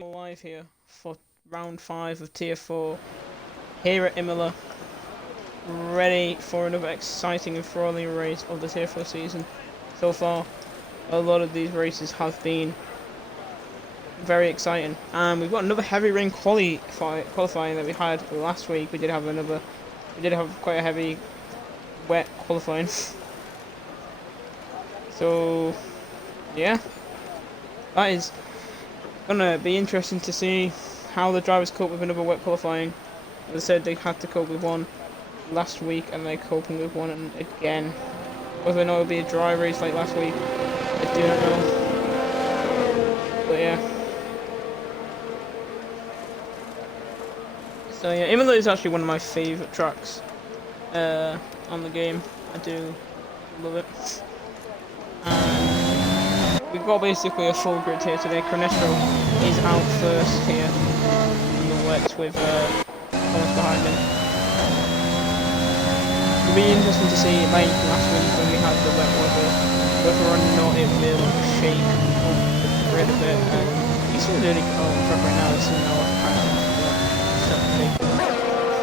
Live here for round 5 of Tier 4 here at Imola, ready for another exciting and thrilling race of the Tier 4 season. So far, a lot of these races have been very exciting, and we've got another heavy rain qualifying that we had last week. We did have quite a heavy wet qualifying. So yeah, that is gonna be interesting to see how the drivers cope with another wet qualifying. As I said, they had to cope with one last week and they're coping with one again. Whether or not it'll be a dry race like last week, I do not know. But yeah. So yeah, Imola is actually one of my favourite tracks on the game. I do love it. We've got basically a full grid here today. Cronestro is out first here in the wet with Thomas behind him. It'll be interesting to see, like last week when we had the wet weather, whether or not it will shake up the grid a bit. You see the really cold track right now, there's no passion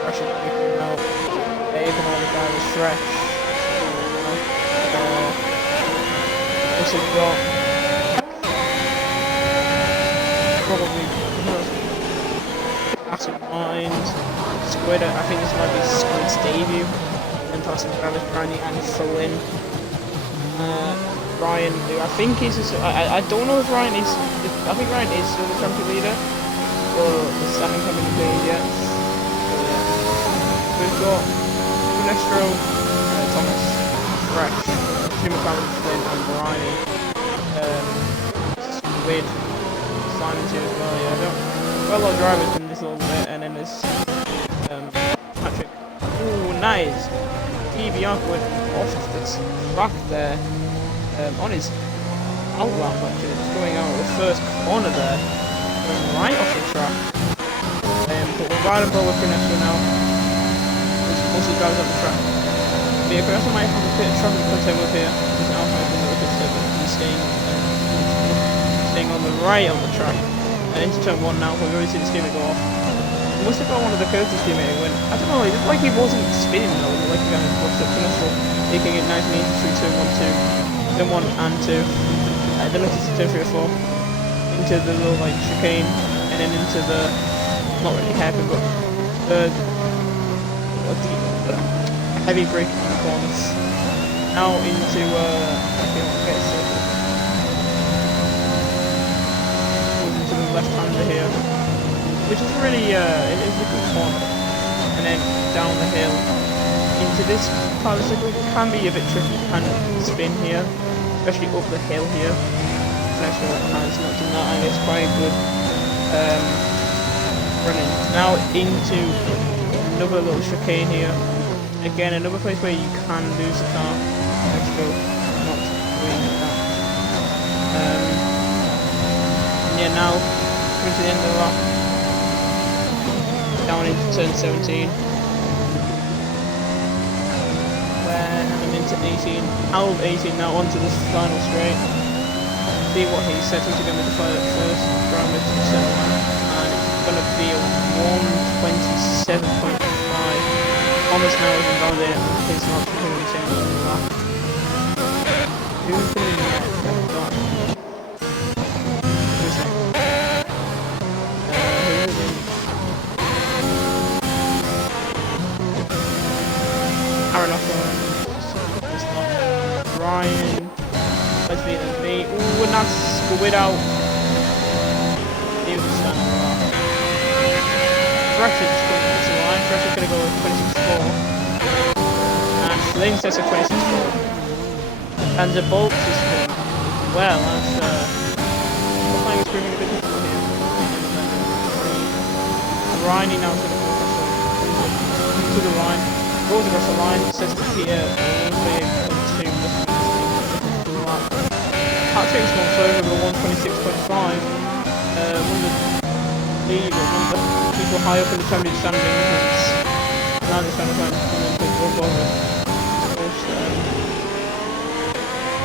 fresh as we come out. Even though the guy was fresh. Also got probably Acid Mind, Squid. I think this might be Squid's debut. And passing Travis Brandy and Flynn. Ryan, who I think is I don't know if Ryan is. I think Ryan is still the champion leader, but I haven't come in the lead yet. We've got Cronestro, Thomas, Fresh, Schumacher, Flynn, and Bryony. Squid, Simon too as well. Yeah, got a lot of drivers in this little bit, and then there's Patrick. Ooh, nice. PBR went off the track there, on his outlap actually, just going out of the first corner there, going right off the track. But we're riding ball with Cronestro now. There's mostly drivers on the track. But yeah, Cronestro might have a bit of trouble to contend with here. He's now trying to do a bit of but he's staying on the right of the track. And into turn 1 now, we've already seen the skimmer go off. He must have got one of the curves skimmer when, I don't know, it looked like he wasn't spinning though, it looked like he kind of pushed up Cronestro, making it nice and easy through turn 1, 2, turn 1 and 2. Then into turn 3 or 4, into the little like chicane, and then into the, not really hairpin, but the heavy braking in the corners. Now into, into the left-hander here, which is really, it is a good corner. And then down the hill into this part of the circle. It can be a bit tricky, it can spin here, especially up the hill here. Cronestro has not done that, and it's quite good running. Now into another little chicane here. Again, another place where you can lose the car. Cronestro not doing that. Yeah, now coming to the end of the lap. Down into turn 17. Where I'm into 18. Out of 18 now onto the final straight. See what he said he's going to be the first round with the center line. And it's going to be a 127.5. Thomas now is involved in it. His not coming in the lap. Who's going to be Ryan, let's be the me. Ooh, and that's Squid out. He was just standing around. Fresh is going to the line. Fresh is going to go with 26.4. And Flynn says a 26.4. And the Bolt is going well. That's playing is proving a bit difficult here. Ryan now to the line. Goes across the line, says to Peter, Patrick's gone further with a 126.5. One of the leaders, one of the people high up in the championship standings, now just trying to find someone to walk over.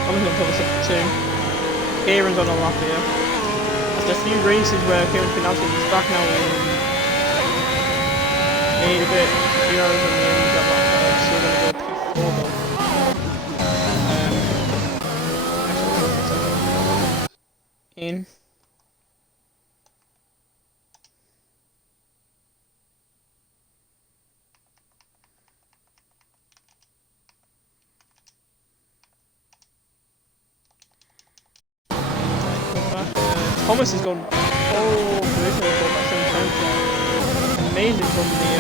I'm going to top us up to 2. Kieran's on a lap here. I After a few races where Kieran's been absent, he's back now and made a bit of zeros on the end. Got back, still going to go P4 though. In. Thomas has gone position at 720. Amazing from the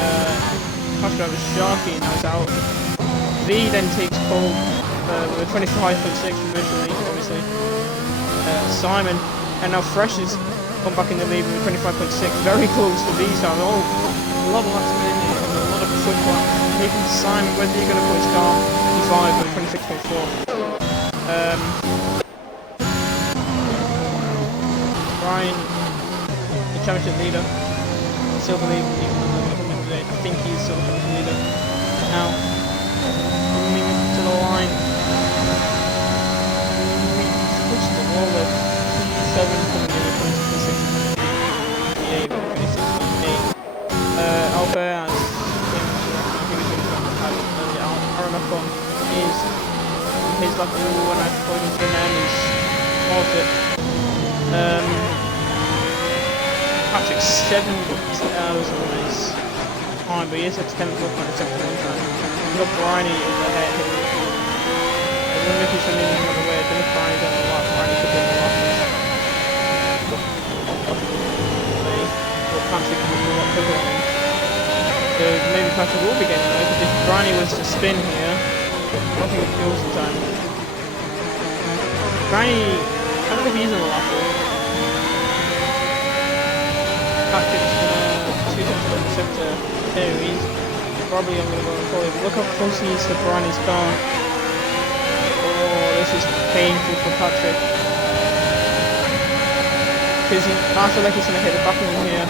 crash driver Sharky, now it's out. V then takes pole with a 25.6 originally, obviously. Simon, and now Fresh has gone back in the lead with 25.6, very close to V, so a lot of laps in here, and a lot of quick laps. Taking Simon, whether you're going to put his car P5 with 26.4. Brian, the championship leader, still believe I think he's still the championship leader. Now, coming to the line, we pushed the wall with P7 coming in with 26.8, with 26.8. Albert, as Aaron Ocon is his lap when I put him to an end, he's off it. Patrick 7 hours on his time, but he is at 10th look on the second time. We've got Bryony in the head. I wonder if he's running another way. I don't know if Bryony's on the lap. Bryony could be on the lap. But Patrick will be a lot quicker on him. So maybe Patrick will be getting away, because if Bryony was to spin here, I don't think it kills the time. Bryony, I don't know if he's on the lap though. Patrick's gonna 2 times on the sector. There he is. Probably I'm gonna go and call it. Look how close he is to Bryony's car. Oh, this is painful for Patrick. Because I feel like he's gonna hit the back of him here.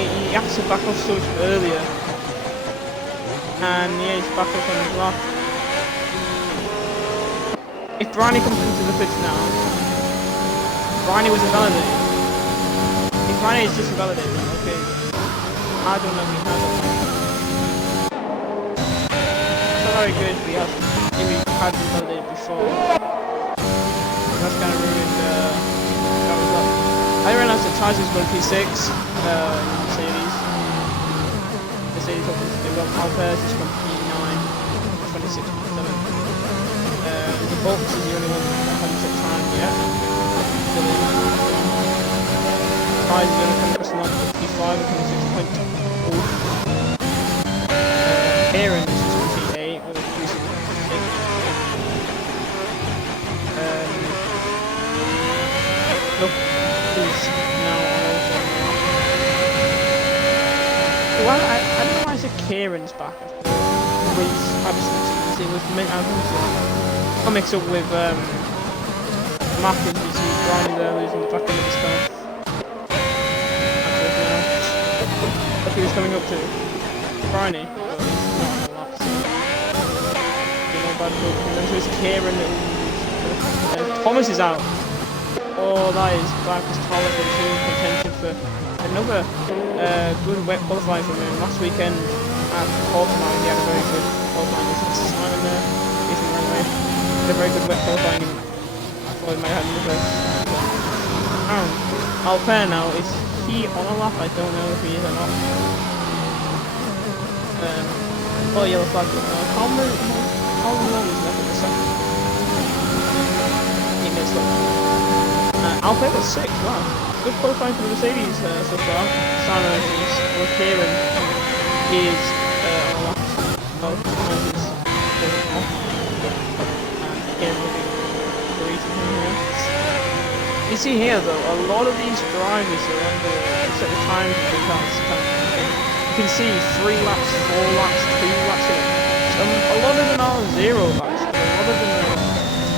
He has to back off so much earlier. And yeah, he's back off on his lap. If Bryony comes into the pits now, Bryony was invalidated. If Bryony is just invalidated, okay. I don't know if he has it. It's not very good if he had invalidated before. That's kind of ruined that result. I realised that Tyson is going P6 in Mercedes. Mercedes obviously got Alpers is going P9, 26.7. The box is the only one that hasn't set time yet. Tyson is going to come across the line for P5 with 26.0. Aaron is just P8 with a decent look, is now also. Well, I don't know why I said Kieran's back after race absence. It was meant I mix up with Matthews, you see Bryony there losing the back end of his car. Look who he's coming up to. Bryony. But he's not on the lap, so no bad luck. And then there's Kieran that Thomas is out. Oh, that is bad because Thomas was in contention for another good wet qualifying from him. Last weekend at Portland, he had a very good qualifying. There's Simon there, facing the wrong way. He had a very good wet qualifying. I thought he might have had another. Alper now, is he on a lap? I don't know if he is or not. Oh, yellow flag. How long is left in the second? 8 minutes left. Alpha got 6, wow. Good qualifying for the Mercedes so far. Simon is Kieran is on the last both times off. And Kieran will be greeting him here. You see here though, a lot of these drivers are under set the times of the cars. You can see 3 laps, 4 laps, 2 laps here. A lot of them are 0 laps, but a lot of them are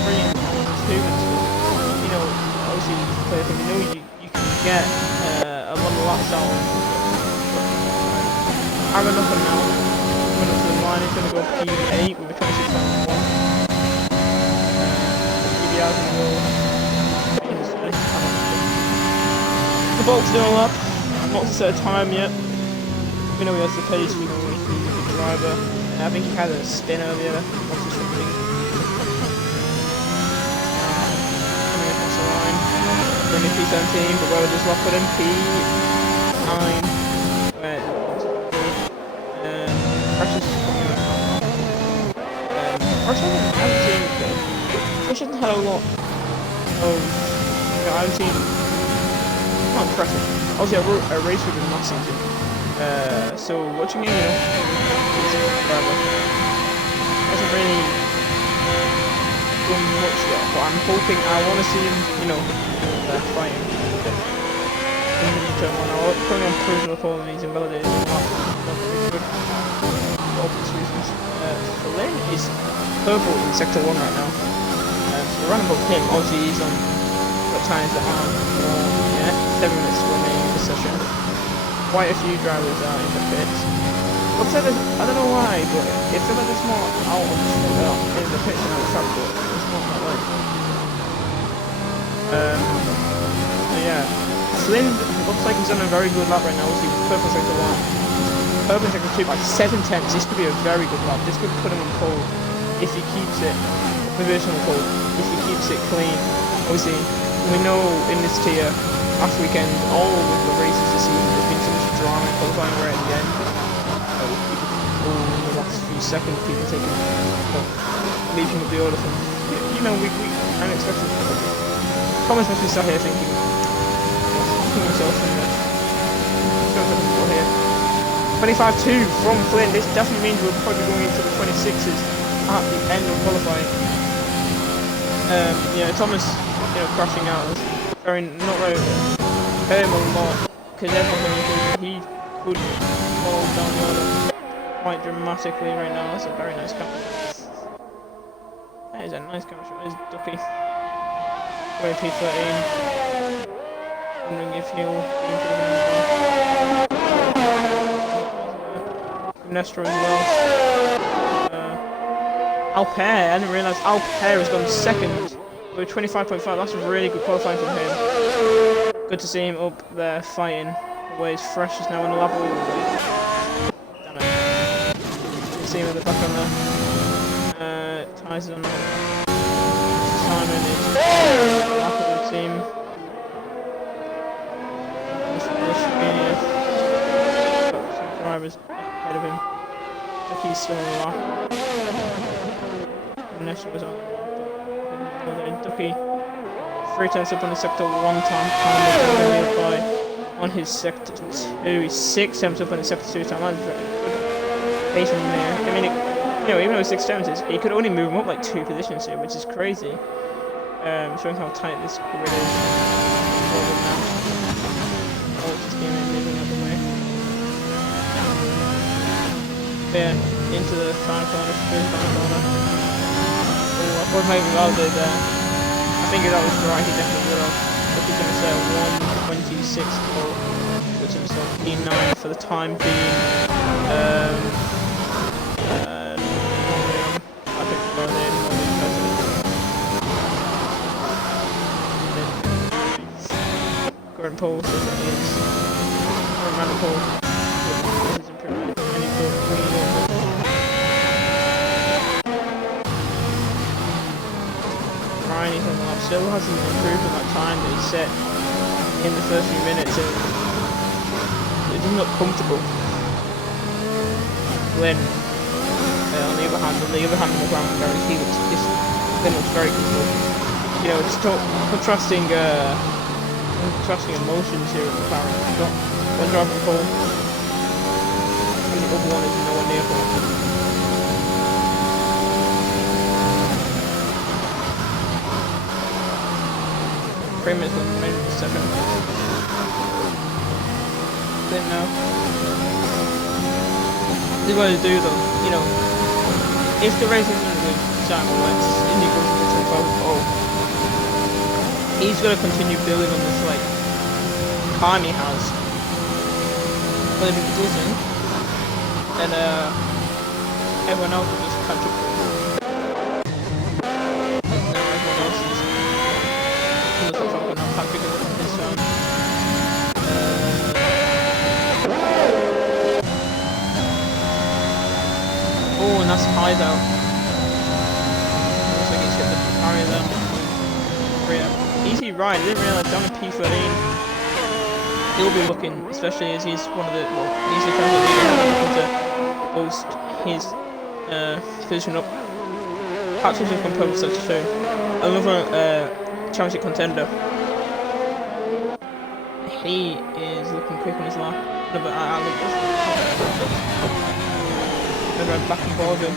3 and 2 and 2. You know, obviously you know you can get a lot of laps out. Aaron Ocon now coming up to the line, he's going to go P8 with a 26.1. PBR's going to go Bolt's doing a lap. Not set a time yet. We know he has the pace. We know he's a good driver. And I think he had a spin earlier. Coming across the line. Running P17, but where would this lap put him? P9. Where? Precious is coming out. Precious hasn't had a lot of. I haven't seen. Not impressive. Obviously, I wrote a race with him last season. So watching him, hasn't really done much yet. But I'm hoping. I want to see him, fighting. Turn one. I'm currently on provisional pole and he's invalidated. Not very good. For obvious reasons. Flynn is purple in sector 1 right now. So we're running above him. Obviously, he's on times that aren't more. 7 minutes remaining in the session. Quite a few drivers are in the pits. Looks like there's, I don't know why, but it feels like there's more out on in the pits than on the track, but it's not that way. So yeah. Flynn looks like he's on a very good lap right now. Obviously, purple sector 1. Purple sector 2 by 7/10. This could be a very good lap. This could put him on pole if he keeps it. Provisional pole. If he keeps it clean. Obviously, we know in this tier, last weekend, all of the races this season, there's been so much drama qualifying right at the end. People, in the last few seconds, people taking, leaving up the order from, we kind of expected. Thomas must be sat here thinking himself in the here. 25-2 from Flynn. This definitely means we're probably going into the 26s at the end of qualifying. Thomas, crashing out. Very not very hurt him a lot because everyone he could fall down the order quite dramatically right now. That's a very nice camera shot. That is a nice camera shot. There's Ducky. Very P13. Wondering if he'll Nestor as well. Alper, I didn't realise Alper has gone second. With 25.5, that's really good qualifying from him. Good to see him up there fighting. Away his fresh is now on the level. Damn it. You can see him at the back on there. Ties is on there. Simon is back of the team. Some drivers ahead of him. He's still on the lap. Nestor was on the lap. Ducky 3/10 up on his sector 1 time, on his sector 2. He's 6/10 up on his sector 2 time. That's very good pace from there. I mean, even though he's 6/10, he could only move him up like 2 positions here, which is crazy. Showing how tight this grid is. Into the final corner, I thought maybe well did there. I think if that was right, he definitely would have. If he's going to say a 1:26 goal, puts himself P9 for the time being. I think we'll go there. Current pole, so that is current pole. This is improvement. Any good anything like still hasn't improved on that time that he set in the first few minutes, and it doesn't look comfortable. When on the other hand, on the ground, he looks very comfortable. It's contrasting emotions here at the McLaren. You've got one driving pole, and the other one is nowhere near pole. Minutes remaining in the session. Didn't know. This is what to do though, if the race isn't good, let's Indy goes to 12, he's gonna continue building on this calm he has. But if he doesn't, then everyone else will just catch up. nice high though. Looks like he's hit the carry there. Yeah. Easy ride, didn't realise down to P13. He'll be looking, especially as he's one of the, well, he's the current leader to boost his position up. Patrick's just composed such too. Another championship contender. He is looking quick on his lap. No, but I look this. Back and forth him.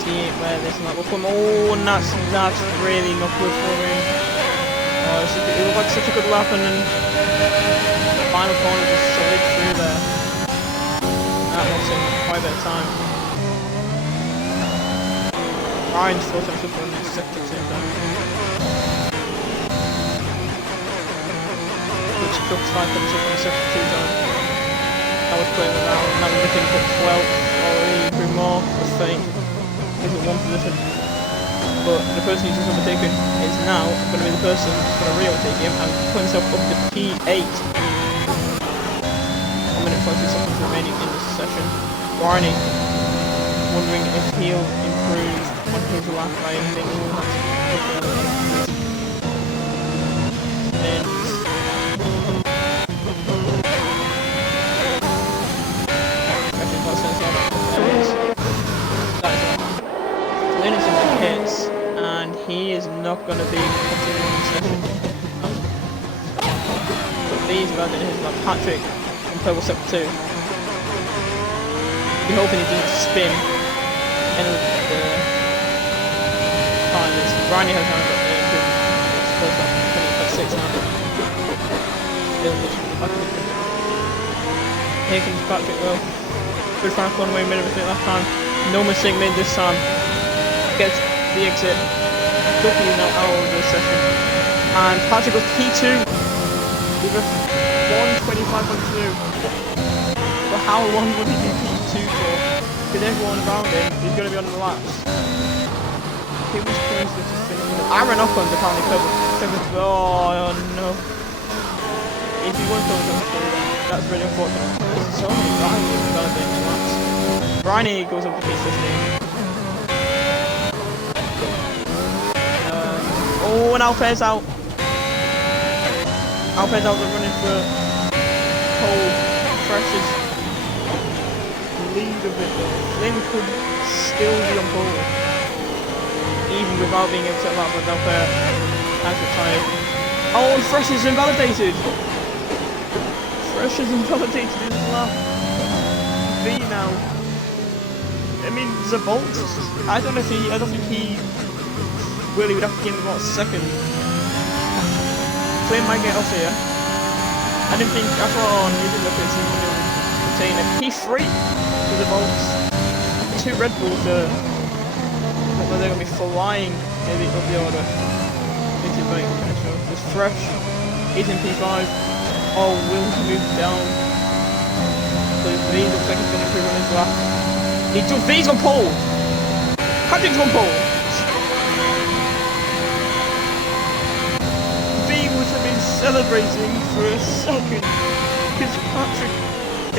See where this lap will come. Oh, and that's really not good for him. It looked like such a good lap, and then the final corner just slid through there. That lost him quite a bit of time. Ryan's still trying to put in sector 2 though. Which Cook's 5 comes up in sector 2 zone. I was playing around, now we're looking for 12 or even more, I think. He's in one position. But the person who's just overtaken is now going to be the person who's going to re-overtake him and put himself up to P8. 1 minute 42 seconds remaining in this session. Barney wondering if he'll improve on his lap by anything. Hits, and he is not going to be continuing the session. But these guys in his lap, Patrick from purple sector 2. You're hoping he doesn't spin any of the time. Ronnie has now got the improvement. 6 now. Here comes Patrick though. Good final corner way, made everything last time. No mistake made this time. Gets the exit. Ducky is now out of the session. And Patrick goes P2 with a 125.2. But how long would he be P2 for? Because everyone around him is going to be on the laps. He was close to finishing. Aaron Ockham's apparently covered 7th. Oh no. If he won't cover 7th, that's really unfortunate. There's so many guys developing in laps. Bryony goes up to P15. Oh, and Alper's out. Alper's out, they're running for pole. Fresh's lead a bit though. Flynn could still be on pole. Even without being able to lap with Alper as retired. Oh, and Fresh is invalidated. Fresh is invalidated in his lap. V now. I mean, Zabolt. I don't think he Willie would have to gain about a second. Flynn might get off here. I didn't think, I thought, oh, you didn't look at this, retain a P3 for the Bolts. 2 Red Bulls they're going to be flying maybe up the order. It's Fresh, he's in P5. Oh, Will move down. So V looks like he's going to improve on his lap. He does, V's on pole! Patrick's on pole! Celebrating for a second because Patrick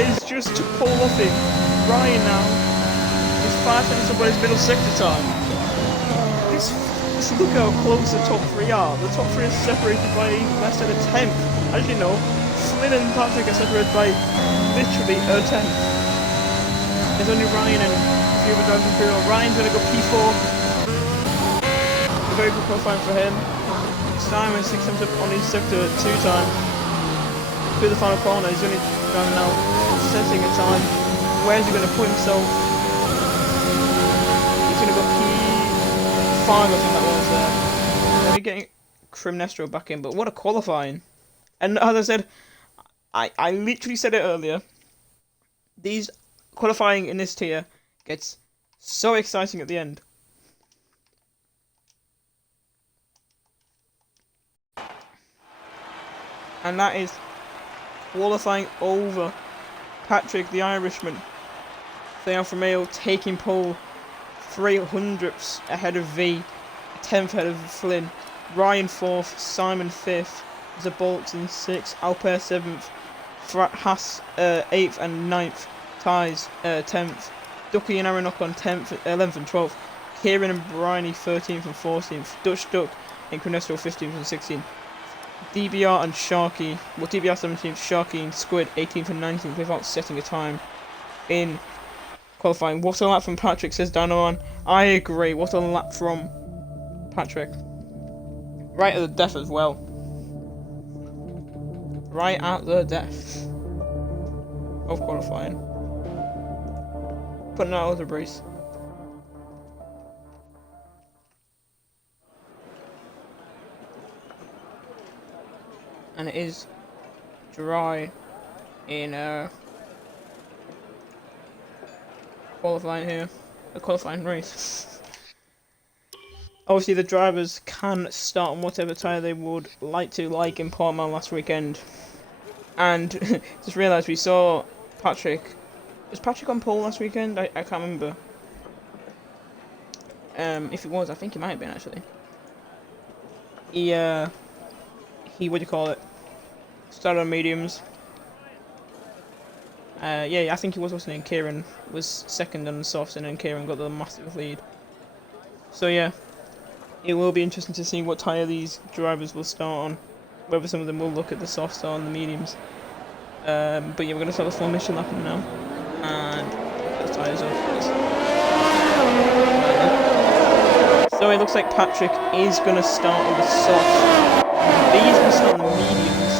is just to pull off him. Ryan now is 5 seconds above his middle sector time. Just look how close the top 3 are. The top 3 are separated by less than a 10th. As you know, Flynn and Patrick are separated by literally a 10th. There's only Ryan and a few other drivers through. Ryan's going to go P4. A very good qualifying for him. Simon 6 times up on his sector 2 time. Through the final corner, he's only driving now, setting a time. Where's he going to put himself? He's going to go P5, I think that was there. Maybe getting Crimnestro back in, but what a qualifying. And as I said, I literally said it earlier, these qualifying in this tier gets so exciting at the end. And that is qualifying over. Patrick, the Irishman, the Alfa Romeo, taking pole 300ths ahead of V, 10th ahead of Flynn, Ryan 4th, Simon 5th, Zabolt in 6th, Alper 7th, Haas 8th and 9th, Ties 10th. Ducky and Aronok on 10th, 11th and 12th. Kieran and Bryony 13th and 14th. Dutch Duck and Cronestro 15th and 16th. DBR and Sharky, well, DBR 17th, Sharky and Squid 18th and 19th without setting a time in qualifying. What a lap from Patrick, says Danoan. I agree, what a lap from Patrick. Right at the death as well. Right at the death of qualifying. Putting out of the brace. And it is dry in qualifying here. A qualifying race. Obviously the drivers can start on whatever tyre they would like to, like in Portimao last weekend. And just realised we saw Patrick. Was Patrick on pole last weekend? I can't remember. If it was, I think he might have been actually. He what do you call it? Started on mediums. Yeah, I think he was listening. Kieran was second on the softs, and then Kieran got the massive lead. So yeah, it will be interesting to see what tyre these drivers will start on. Whether some of them will look at the softs or on the mediums. But yeah, we're going to start the formation lap now, and put the tyres off. So it looks like Patrick is going to start on the softs. He's going to start on the mediums,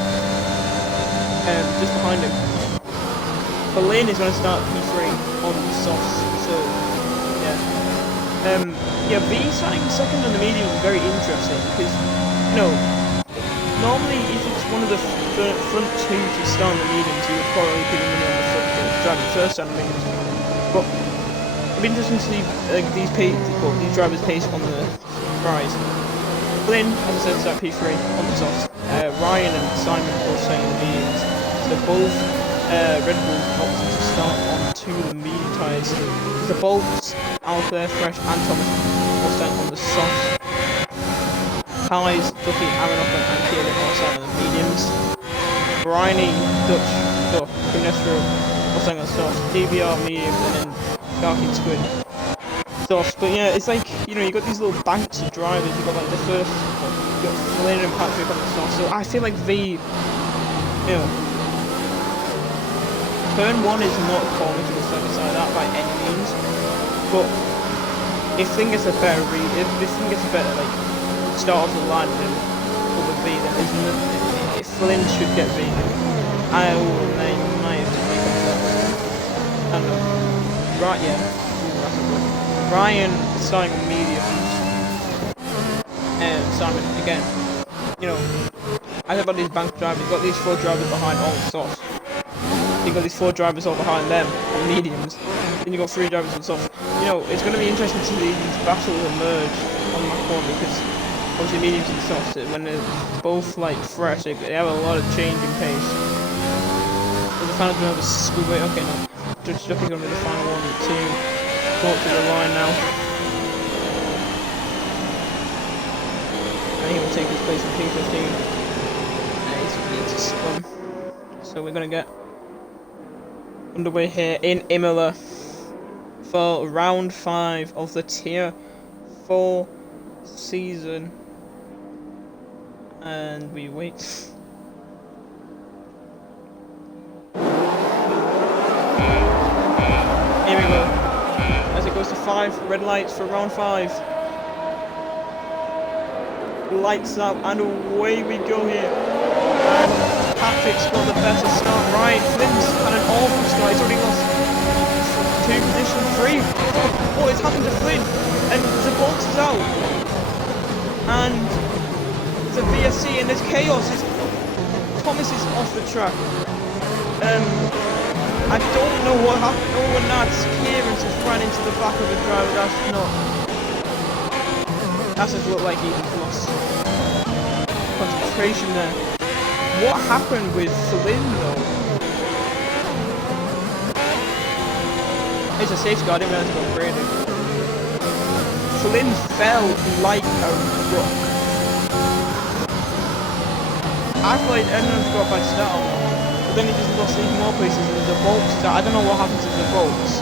just behind him. Berlin is going to start P3 on the softs, so yeah. Yeah, V starting second on the medium is very interesting because, you know, normally if it's one of the front two to start on the mediums, you would probably put him on the front two, driving first on the mediums. But it'll be interesting to see these drivers' pace on the rise. Flynn, as I said, start P3 on the softs. Ryan and Simon both staying on the mediums. So both Red Bull opted to start on two of the medium tyres. The Bolts, Alclair, Fresh and Thomas all start on the softs. Tyres, Ducky, Aronok and Kieran all start on the mediums. Bryony, Dutch, Duck, Cronestro all start on the softs. DBR mediums and then Sharky and Squid. But yeah, it's like, you know, you got these little banks of drivers. You got like the first, you got Flynn and Patrick on the soft. So I feel like V, you know, turn 1 is not a corner to the second side that by any means. But if Flynn gets a better read, if Flynn gets a better like start off the line and over V, then isn't it? If Flynn should get V, I might have to make up that. And right, yeah. Ryan starting on mediums, and Simon again. You know, I think about these bank drivers. You've got these 4 drivers behind all the softs. You've got these 4 drivers all behind them on mediums. Then you've got 3 drivers on softs. You know, it's going to be interesting to see these battles emerge on that corner because obviously mediums and softs, when they're both like fresh, they have a lot of changing pace. There's a final going to have a scoop. Wait, okay, no. Just looking going to be the final one, 2. Walk to the line now. And he will take his place in P15. And he's going to spun. So we're going to get underway here in Imola for round 5 of the Tier 4 season. And we wait. Here we go. As it goes to 5, red lights for round 5. Lights up and away we go here. And Patrick's got the better start. Ryan Flynn's had an awful start. He's already lost 2 positions, 3. What is happened to Flynn? And the Bolts is out. And the VSC and there's chaos. Thomas is off the track. I don't know what happened. Oh, and that's Kieran just ran into the back of the driver. That's not. That just looked like he lost concentration there. What happened with Flynn though? It's a safeguard. I didn't realize it got graded. Flynn fell like a rock. I thought everyone's got a bad start on that. But then he just lost even more places in the bolts. I don't know what happened to the bolts.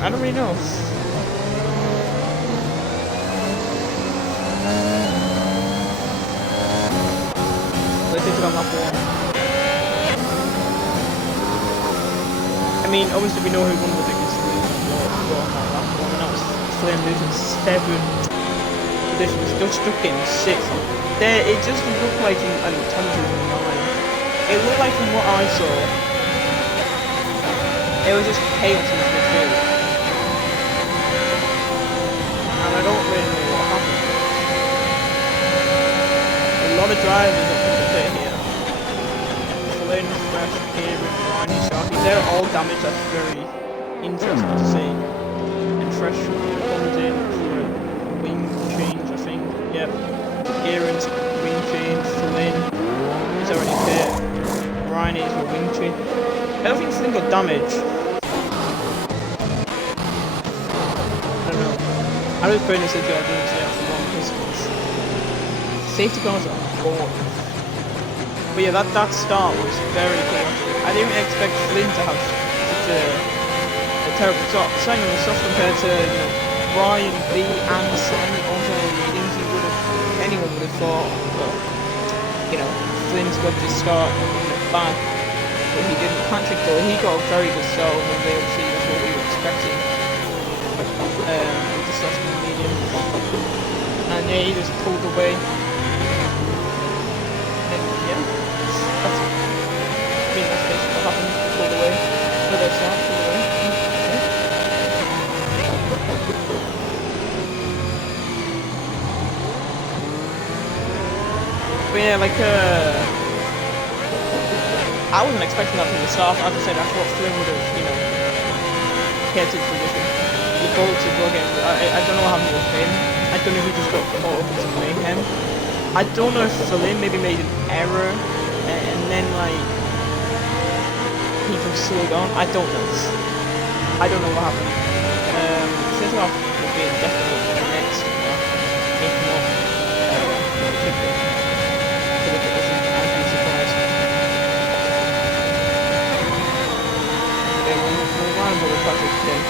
I don't really know. Let's take it on lap 1. I mean, obviously we know who won the biggest lead on that lap 1, and that was Flynn losing 7 positions, just stuck in 6th. There, it just looked like, and Thomas was in 9. It looked like from what I saw, it was just chaos in the midfield. And I don't really know what happened. A lot of drivers up in the pit here. Flynn, Fresh, Kieran, Ryan, Sharky, they're all damaged. That's very interesting to see. And Fresh comes in for a wing change, I think. Yep. Kieran's wing change, Flynn is already pit. Ryan is a wing change. I don't think Flynn got damaged. I don't know. I was putting this into I didn't say after one because safety cars are boring. But yeah, that start was very chaotic. I didn't expect Flynn to have such a terrible start. Simon was soft compared to Ryan, B and Simon also in the meetings. Anyone would have thought, well, Flynn's got this start bad, but he didn't. Patrick though, he got a very good start, and they obviously that's what we were expecting. With the soft and medium, and yeah, he just pulled away. And yeah, that's basically what happened. He pulled away. Another start, pulled away. But yeah, I wasn't expecting that from the start. As I said, I thought Flynn would have, kept his position. The bolted well again. I don't know what happened with him. I don't know if he just got caught up in some mayhem. I don't know if Flynn maybe made an error and then he just slowed down. I don't know. I don't know what happened. Set off would be definitely the next one. If not, it could be. I'd be surprised. Okay, we'll run another Patrick today.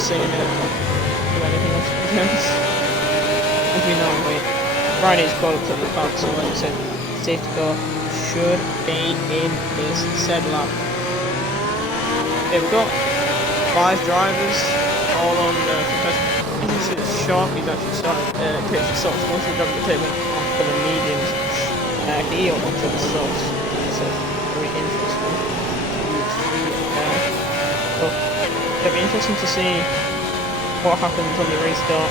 Singing it. Do anything else? As we know, Riley's got up to the front, so like I said, safety car should be in this said lap. Yeah, we've got 5 drivers all on the competition. You can see the Sharky's actually started pitch the softs. Once we got the pit went for the mediums, he went to the softs. So very interesting. It'll be interesting to see what happens on the restart.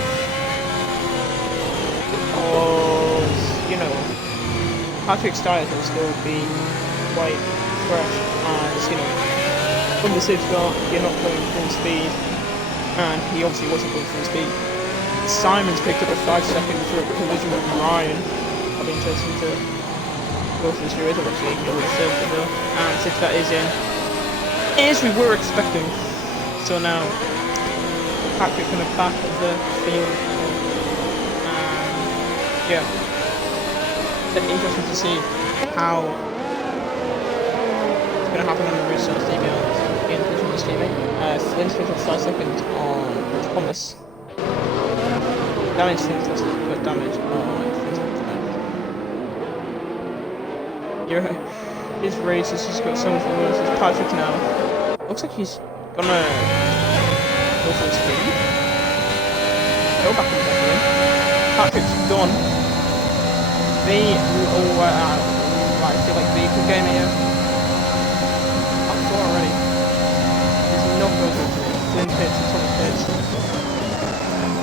Because, Patrick's tyres will still be quite fresh as, from the safety car, you're not going full speed, and he obviously wasn't going full speed. Simon's picked up a 5 second for a collision with Ryan. That'll be interesting to go through this race. Obviously, you know, safety though. And safety car is in. As we were expecting. So now, Patrick in the back of the field. Yeah. It's interesting to see how it's going to happen on the restart TV in this TV. Flynn's picked up 5 seconds on Thomas. Damage Flynn's got damage on Flynn's his race has just got so much more. This is Patrick now. Looks like he's gonna go full speed. Go back in second. Patrick's done. They all I feel like they could game here. Up 4 already. There's no goes into it. Flynn pitch and Thomas pitch.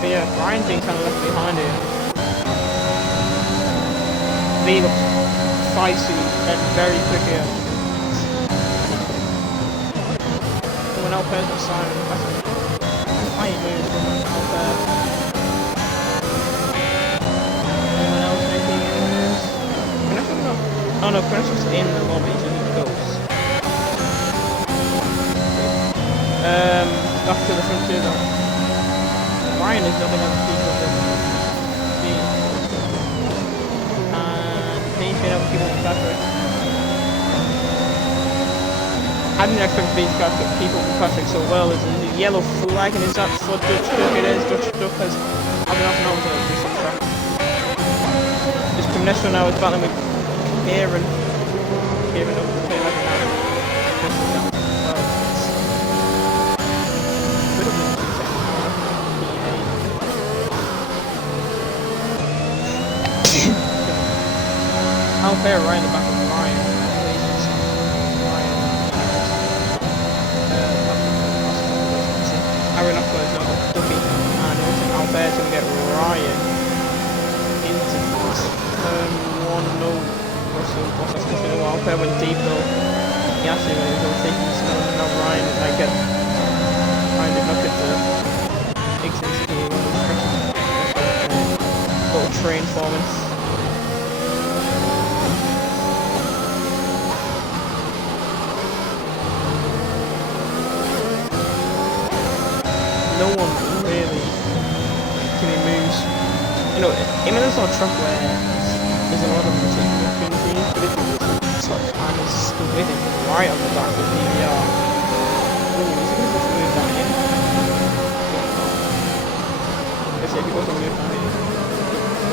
But yeah, Ryan's being kind of left behind here. They look feisty and very quick here. Someone else pairs with Simon. That's a fine move from Alper. Oh no, Chris was in the lobby, so he goes. Back to the frontier though. Ryan is nothing on the people of the team. And he's been able to keep up with Patrick. I didn't expect these guys to keep up with Patrick so well. There's a yellow flag and is that for Dutch Duck? It is. Dutch Duck has I've been off and on to do some track. This Comnesco now is battling with Kieran. Kieran over the tail like now. How fair right in the back of Ryan. Aaron Upper is not Ducky, and also Albert's going to get Ryan into turn 1. No, Russell, what's that supposed to do? Albert went deep though. He actually went overtaking snow, and now Ryan might get Ryan did not get the exits here. Little train formance. No one really moves. You know, Imola's not a track where there's a lot of rotating opportunities, but if you touch and is still with him right on the back of the ICR. Ooh, is he going to move that in? Let's see if he goes on move that in.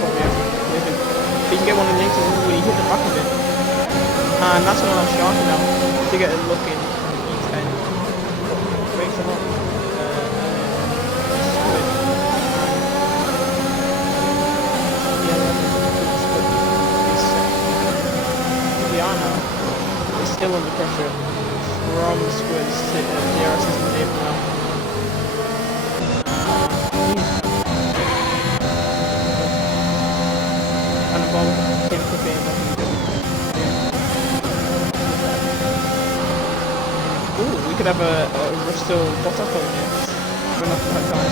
Probably have him. If he can get one of the exits, he hit the back of it. And that's another shot now to get a look in E10. Breaks him up. Still under pressure from the squids. DRS is in April now. And the ball came to being nothing good. Ooh, we could have a Russell Bottas on here. We're not going to have time.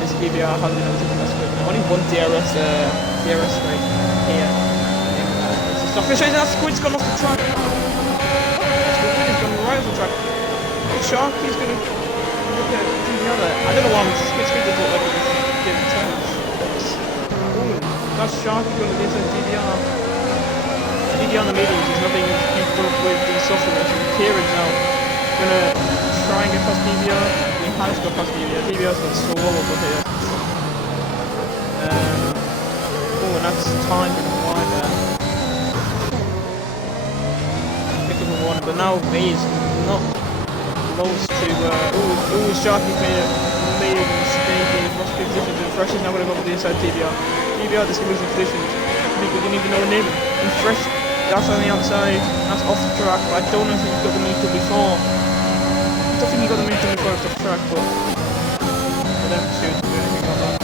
This PBR has been able to the squid. Only one DRS rate here. So officially that squid's gone off the track. Squid's gone right off the track. Sharky's gonna look at the other. I don't know why Squid doesn't look like it's giving turns. Ooh, that's Sharky going to the inside DDR. DDR on the mediums is nothing to keep up with the software. Kieran's now gonna try and get past DDR. He has got past DDR. DDR's got so well over here. Oh, and that's time in the wide there. But now he's not close to. Sharky's made a mistake. He's lost position. And Fresh is now going to go for the inside TBR. TBR just losing position. People don't even know the name. And Fresh, that's on the outside. That's off the track. But I don't know if he got the meter before. I don't think he got the meter before it's off the track, but I don't see him do anything like that.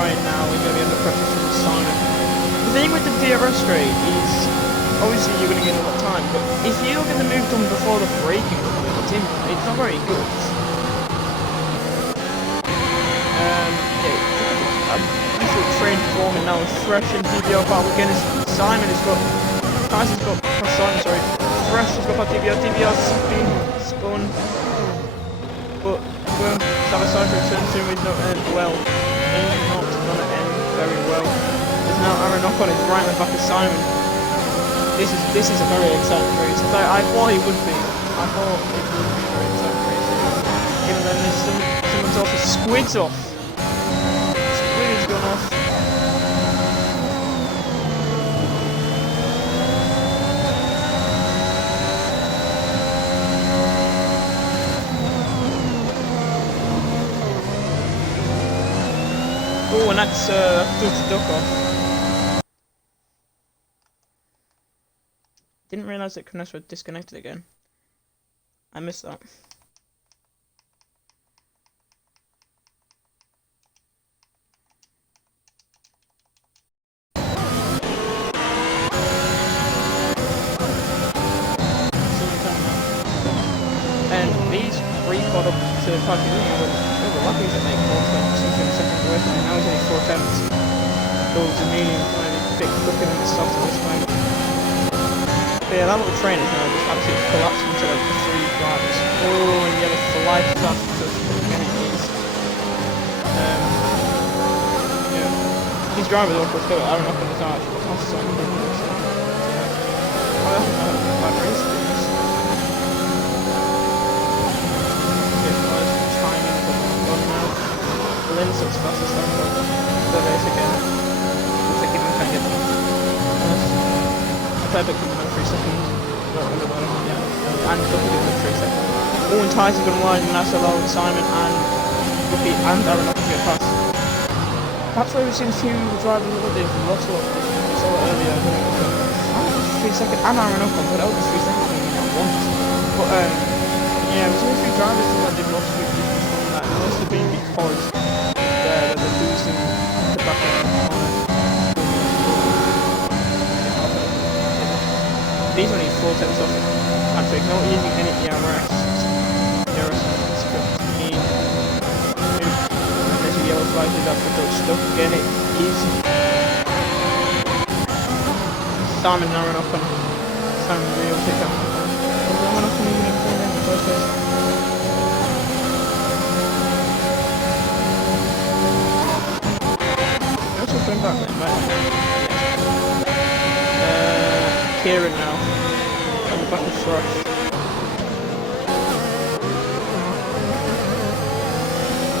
Right now, we're going to be under pressure from Simon. The thing with the DRS straight is, obviously you're going to get a lot of time, but if you don't get the move done before the braking, it's not very good. Beautiful train forming now with Fresh and DBR battle again. Simon has got, Tyson's got, Simon, sorry, Fresh has got past DBR, DBR's been spun, but well, Salazar turns to him is not end well. He's not going to end very well. There's now Aaron Ocon is right on the back of Simon. This is a very exciting race. I thought it would be. I thought it would be a very exciting race. Given that someone's off, the Squid's off. Squid has gone off. Oh, and that's Dutch Duck off. Didn't realise that Kness disconnected again. I missed that. And these three caught up to Patrick. They were lucky to make 4 stops, something seconds away from him. Now he's only 4 tenths. towards the medium, trying to pick looking at the soft at this point. But yeah, that little train is now just absolutely collapsing into like the 3 drivers. Oh, and yeah, the flight is after again it is. Yeah. These drivers are also still are not going to start. I'll start with this. I don't know how to race this. So it's fast as stuff, but the race again. Looks like even can't get them. I tried to keep them in 3 seconds. Yeah. And Ducky did in 3 seconds. Oh, and Ty's going wide, and that's allowed Simon and Ducky and Aaron up to get past. That's why we've seen a few drivers that did lots of different. We saw it earlier. I think it was 3 seconds, and Aaron up on, but that was 3 seconds at once. But yeah, we've seen a few drivers that did lots of different from that. It must have been because they're losing the back end. These only 4 times off Patrick, not using any ERS. There's a yellow flag is up for Dutch stuff again. It is Simon now run up on Simon real pick up. Run up on even in front of the first place. Going back then, right? Kieran now. On the back of Thrush.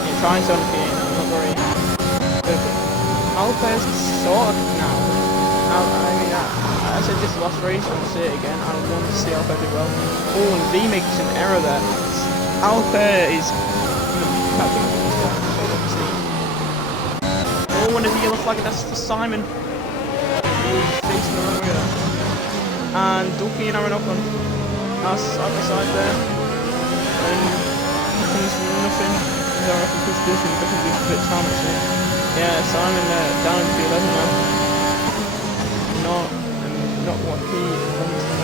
Yeah, trying to unpay now, not very good. Alpes sort of now. I mean, I said this last race, I'll say it again. I want to see Alpes do well. Oh, and V makes an error there. Alpes is. Oh, and there's a yellow flag, and that's for Simon. He's facing the wrong way there. And Ducky and Aaron up on. That's side by side there. And there's nothing. Aaron up on push this, and Ducky gives a bit of time actually. Yeah, Simon down to the 11 now. Not what he wants to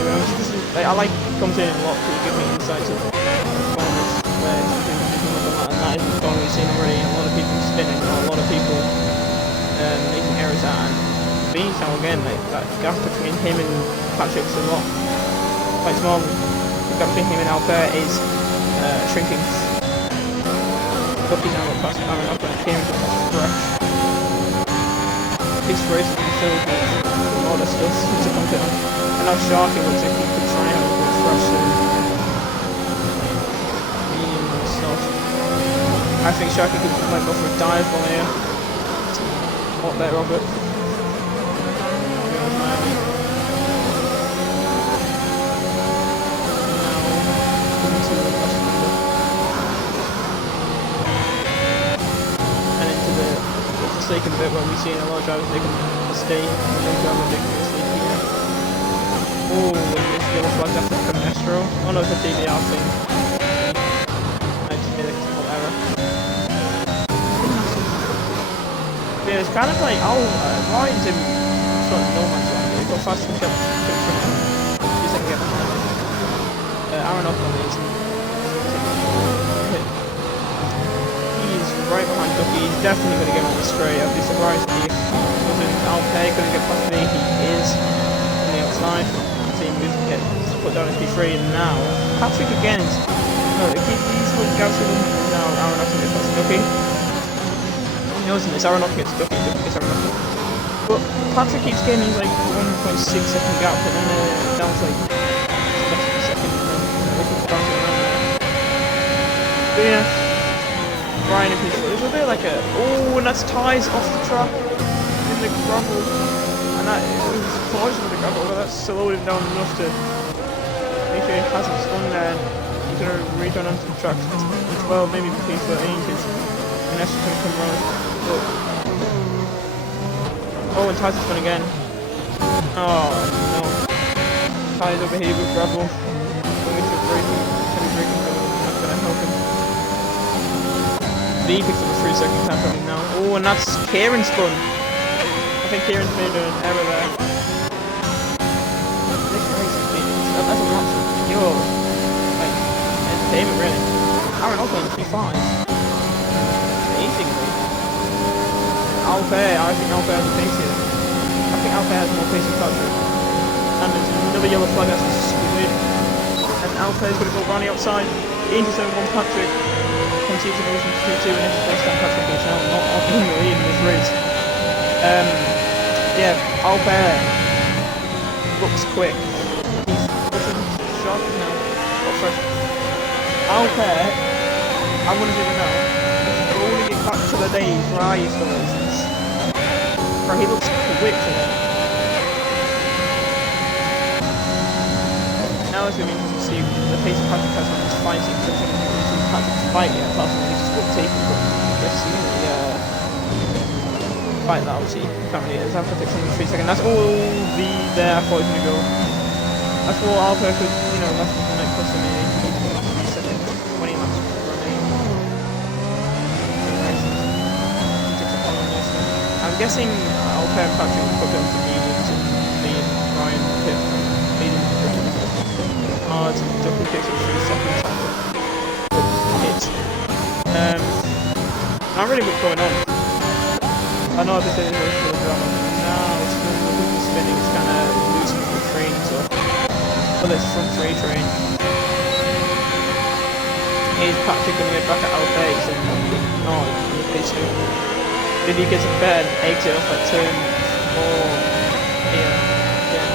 do. I like commentating a lot because it gives me insights of performance. Where that isn't going we've seen already. A lot of people spinning, or a lot of people making errors out, and being so again, like that gap between him and Patrick's a lot quite small. The gap between him and Albert is shrinking. Ducky's now got past Aaron up and Kieran got past Thrush. This race is filled with a lot of stuff to compete on. And now Sharky looks like he could try and have a good Thrush and medium and stuff. I think Sharky might go for a dive on here. What better, Robert? And into the forsaken bit where we see a lot of drivers taking a mistake and then go ridiculously here. Oh, and this yellow flag after Camestro. Oh no, it's a DVR thing. I just made a small error. Yeah, it's kind of like Ryan's in front of no man's land. They've got fast and kept in front of him. He's going to get behind him. Aaron up on these. He's right behind Ducky. He's definitely going to get on the straight. I'd be surprised if Alpay couldn't get past me. He is on the outside. Team moves to get put down as P3. And now Patrick again is. No, he's looking out to him now. Aaron up to get past Ducky. It's Aaron up gets Ducky, Ducky gets Aaron up. But Patrick keeps getting like 1.6 second gap, but then down to like less than a second, and then they keep bouncing around there. But yeah, Brian and Peter, there's a bit like a, oh, and that's ties off the track in the gravel, and that it was collision with the gravel, but that's slowed him down enough to make sure he hasn't spun there. He's gonna return onto the track, 12, maybe between 13, because unless he's gonna come around. Oh, and Ty's spun again. Oh no. Ty's over here with gravel. Going to braking. Heavy braking, but not gonna help him. V picks up a 3 second time from him now. Oh, and that's Kieran spun. I think Kieran's made an error there. This race has been. That's a lot of pure like entertainment really. Aaron Oakland P5. Amazingly. Alpere, I think Alpere has the pace here. I think Alpere has more pace than Patrick. And there's another yellow flag that's squid. And Alpere's going to go round the outside. Into 7-1 Patrick. Concedes a motion to 2-2, and it's the first time Patrick is now not in the lead in this race. Yeah, Alpere looks quick. He's sharp now. Got fresh. Alpere, I want to do it now. Rolling it back to the days where I used to race this. Bro, he looks quick today. Now it's going to be interesting to see the pace of Patrick has on his fighting. Because I think we've seen Patrick fight yet, apart from he just got taken. But let's see the fight that obviously currently is. Alpha takes on the 3 seconds. That's all there I thought he was going to go. That's all Alpha could, you know, left the night plus maybe 3 seconds, 20 laps remaining. I'm guessing Alpha and Patrick will put them to mediums and me and Ryan pit mediums. Hard double kicks for 3 seconds after hit. Not really what's going on. I know this is really cool drama. Now it's still spinning, it's kind of losing from the train, so. Well, it's front 3 train. Is Patrick going to get back at Alpha? No, he pitched him. Maybe he gets a bad exit off that turn 4 here. Yeah.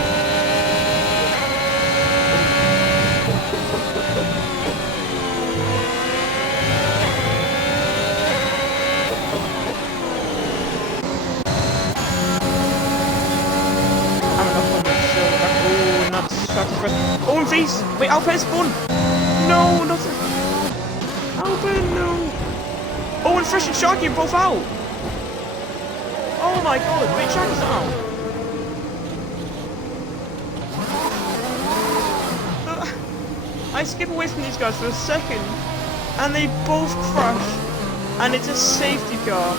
Oh, and face! Wait, Alpere's spun! No, not Alpere, no! Oh, and Fresh and Sharky are both out! Oh my god, wait, Sharky's not out! I skip away from these guys for a second, and they both crash, and it's a safety car.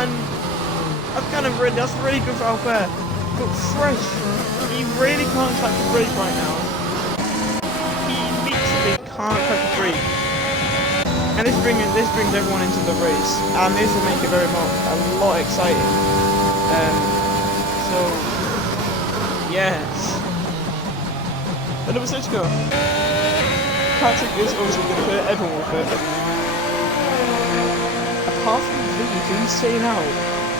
And that's really good for Alpere. But Fresh, he really can't catch a break right now. He literally can't catch a break. And this brings everyone into the race. And this will make it a lot exciting. So, yes. Another switch car. Patrick is obviously going to put, everyone will put. Apart from Vicky, who's staying out.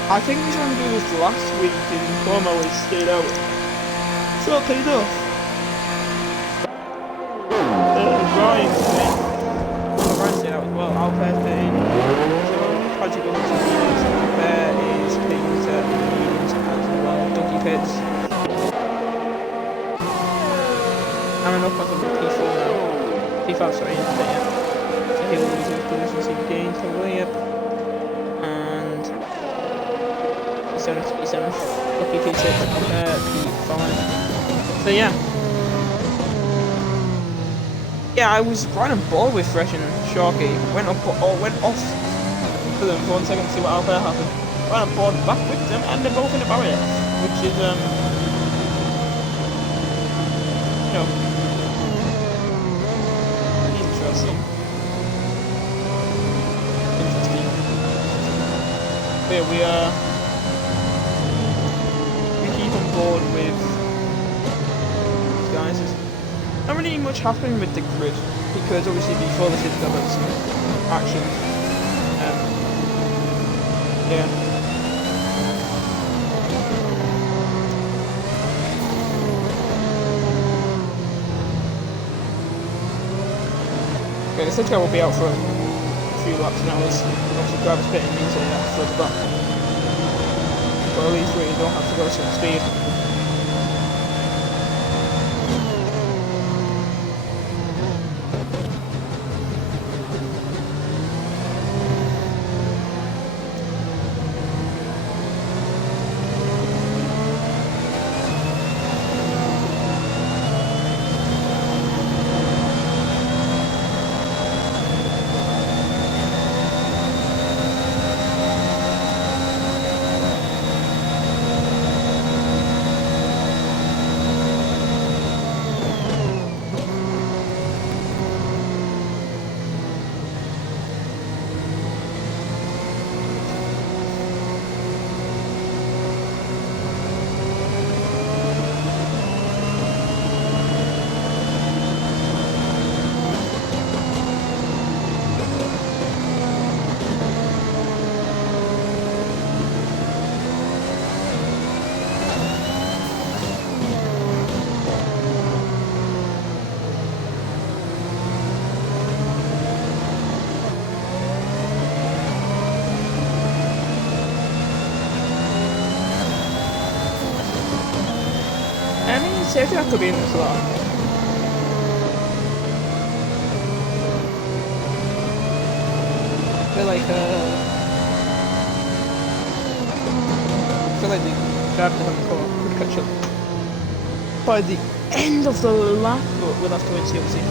I think we tried to do this last week in Como, we stayed out. So that paid off. Ryan's staying. Ryan's stayed out as well. Alpere's staying. So Patrick goes to mediums. Alpere is paying to mediums as well. Donkey pits. Aaron up on P4 now. P5, sorry, yeah. So he'll lose his position, so he gains the way up. P7, lucky P6, P5. So yeah. Yeah, I was right on board with Fresh and Sharky. Went off for them for 1 second to see what Alpere happened. Right on board back with them, and they're both in the barrier, which is you know, interesting. But yeah, we are. Board with these guys. There's not really much happening with the grid because obviously before this is there was some action. Yeah. Okay, the stage guy will be out for a few laps now. As obviously driver's pitting means they have to flip back. But at least we don't have to go some speed. See, I think that could be in this lot. I feel like the driver behind the car could catch up by the end of the lap, but we'll have to wait and see, obviously.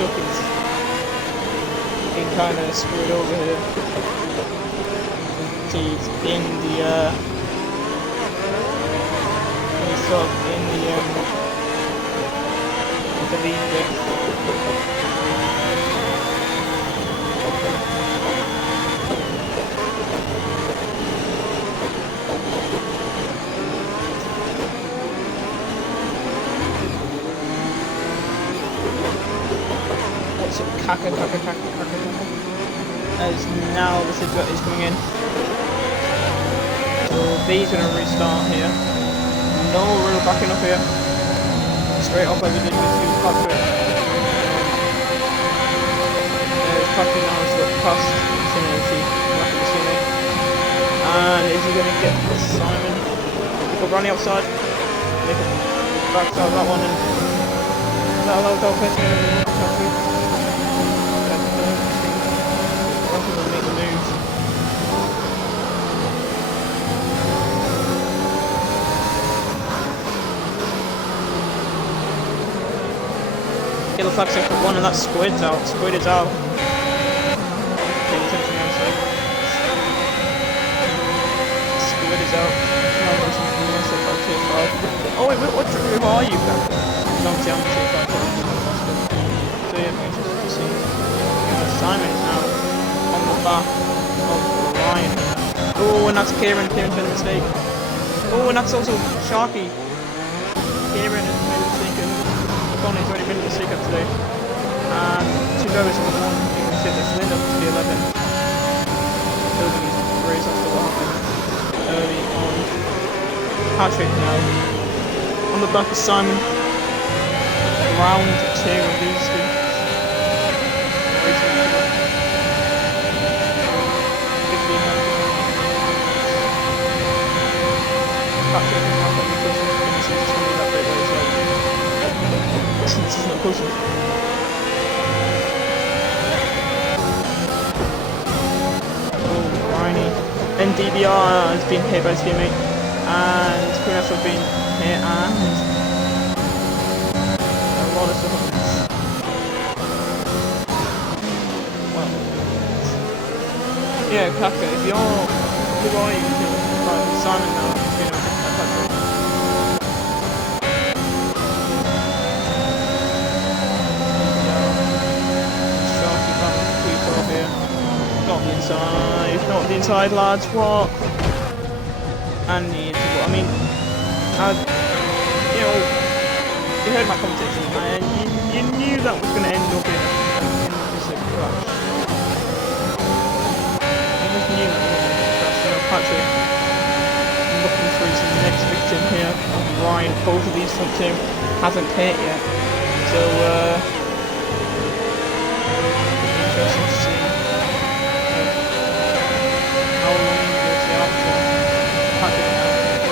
Duck is being kind of screwed over here. He's in the he's sort of in the lead bit. Kaka. As now the Sidra is coming in. So B's going to restart here. No real backing up here. Straight off like we did with you, Patrick. There's Patrick now, he's got past Sinity. And is he going to get Simon? Pick up Ronnie outside. Make a backside that one. And is that allowed to help Patrick? Make the move. Yellow flag sector 1 and that Squid's out. Squid is out. Squid is out. Oh wait, what are you, Captain? No, I'm T5. So yeah, interesting to see. Simon is now on the back of Ryan. Oh, and that's Kieran. Kieran's made a mistake. Oh, and that's also Sharky. Kieran has made a mistake. Connie's already made a mistake up today. And two drivers on the one. You can see this Linda to be 11. Building his race after what happened early on. Patrick now on the back of Simon. Round 2 of these two. Patrick is not going to be close to finishing this one that bit where he's like, this is not close enough. Oh, Riney. Then DBR has been hit by his teammate, and Kunas has been hit, and a lot of stuff happens. Well, yeah, Kaka, if you're, who are you? Simon now, you know. Not the inside, lads. What? And I mean, you know, you heard my competition, and you knew that was going to end up in just a crash. You just knew that was going to end up in a crash. You know, Patrick looking for his next victim here. Ryan, both of these front two hasn't hit yet, so interesting to see.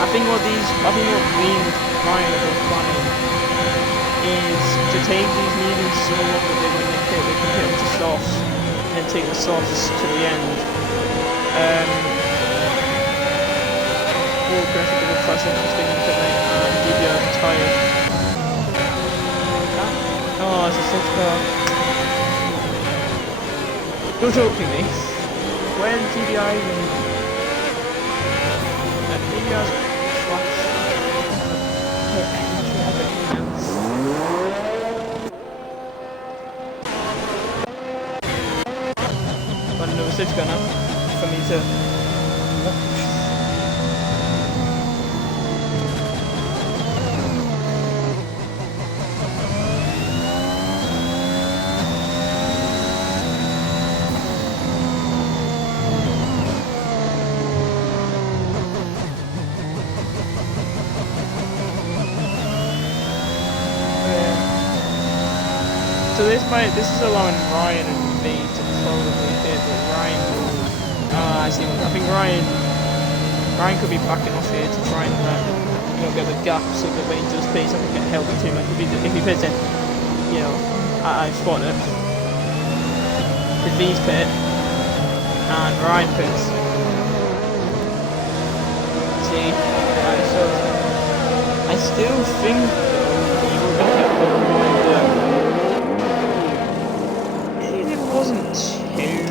I think what me and Ryan are both planning is to take these mediums so long that when they can hit them to softs, and then take the softs to the end. All graphic of the class interesting tonight, and DBR tired. Oh, it's a 6 car. You're joking me. When TBI DBR's got another 6 car now for me to So this is allowing Ryan and me to probably hit, but Ryan I see. I think Ryan could be backing off here to try and get the gap so that when he does pace, I can get held into him. If he pits in, I spot it. If he's pit and Ryan pits. See, so I still think though he will get it wasn't too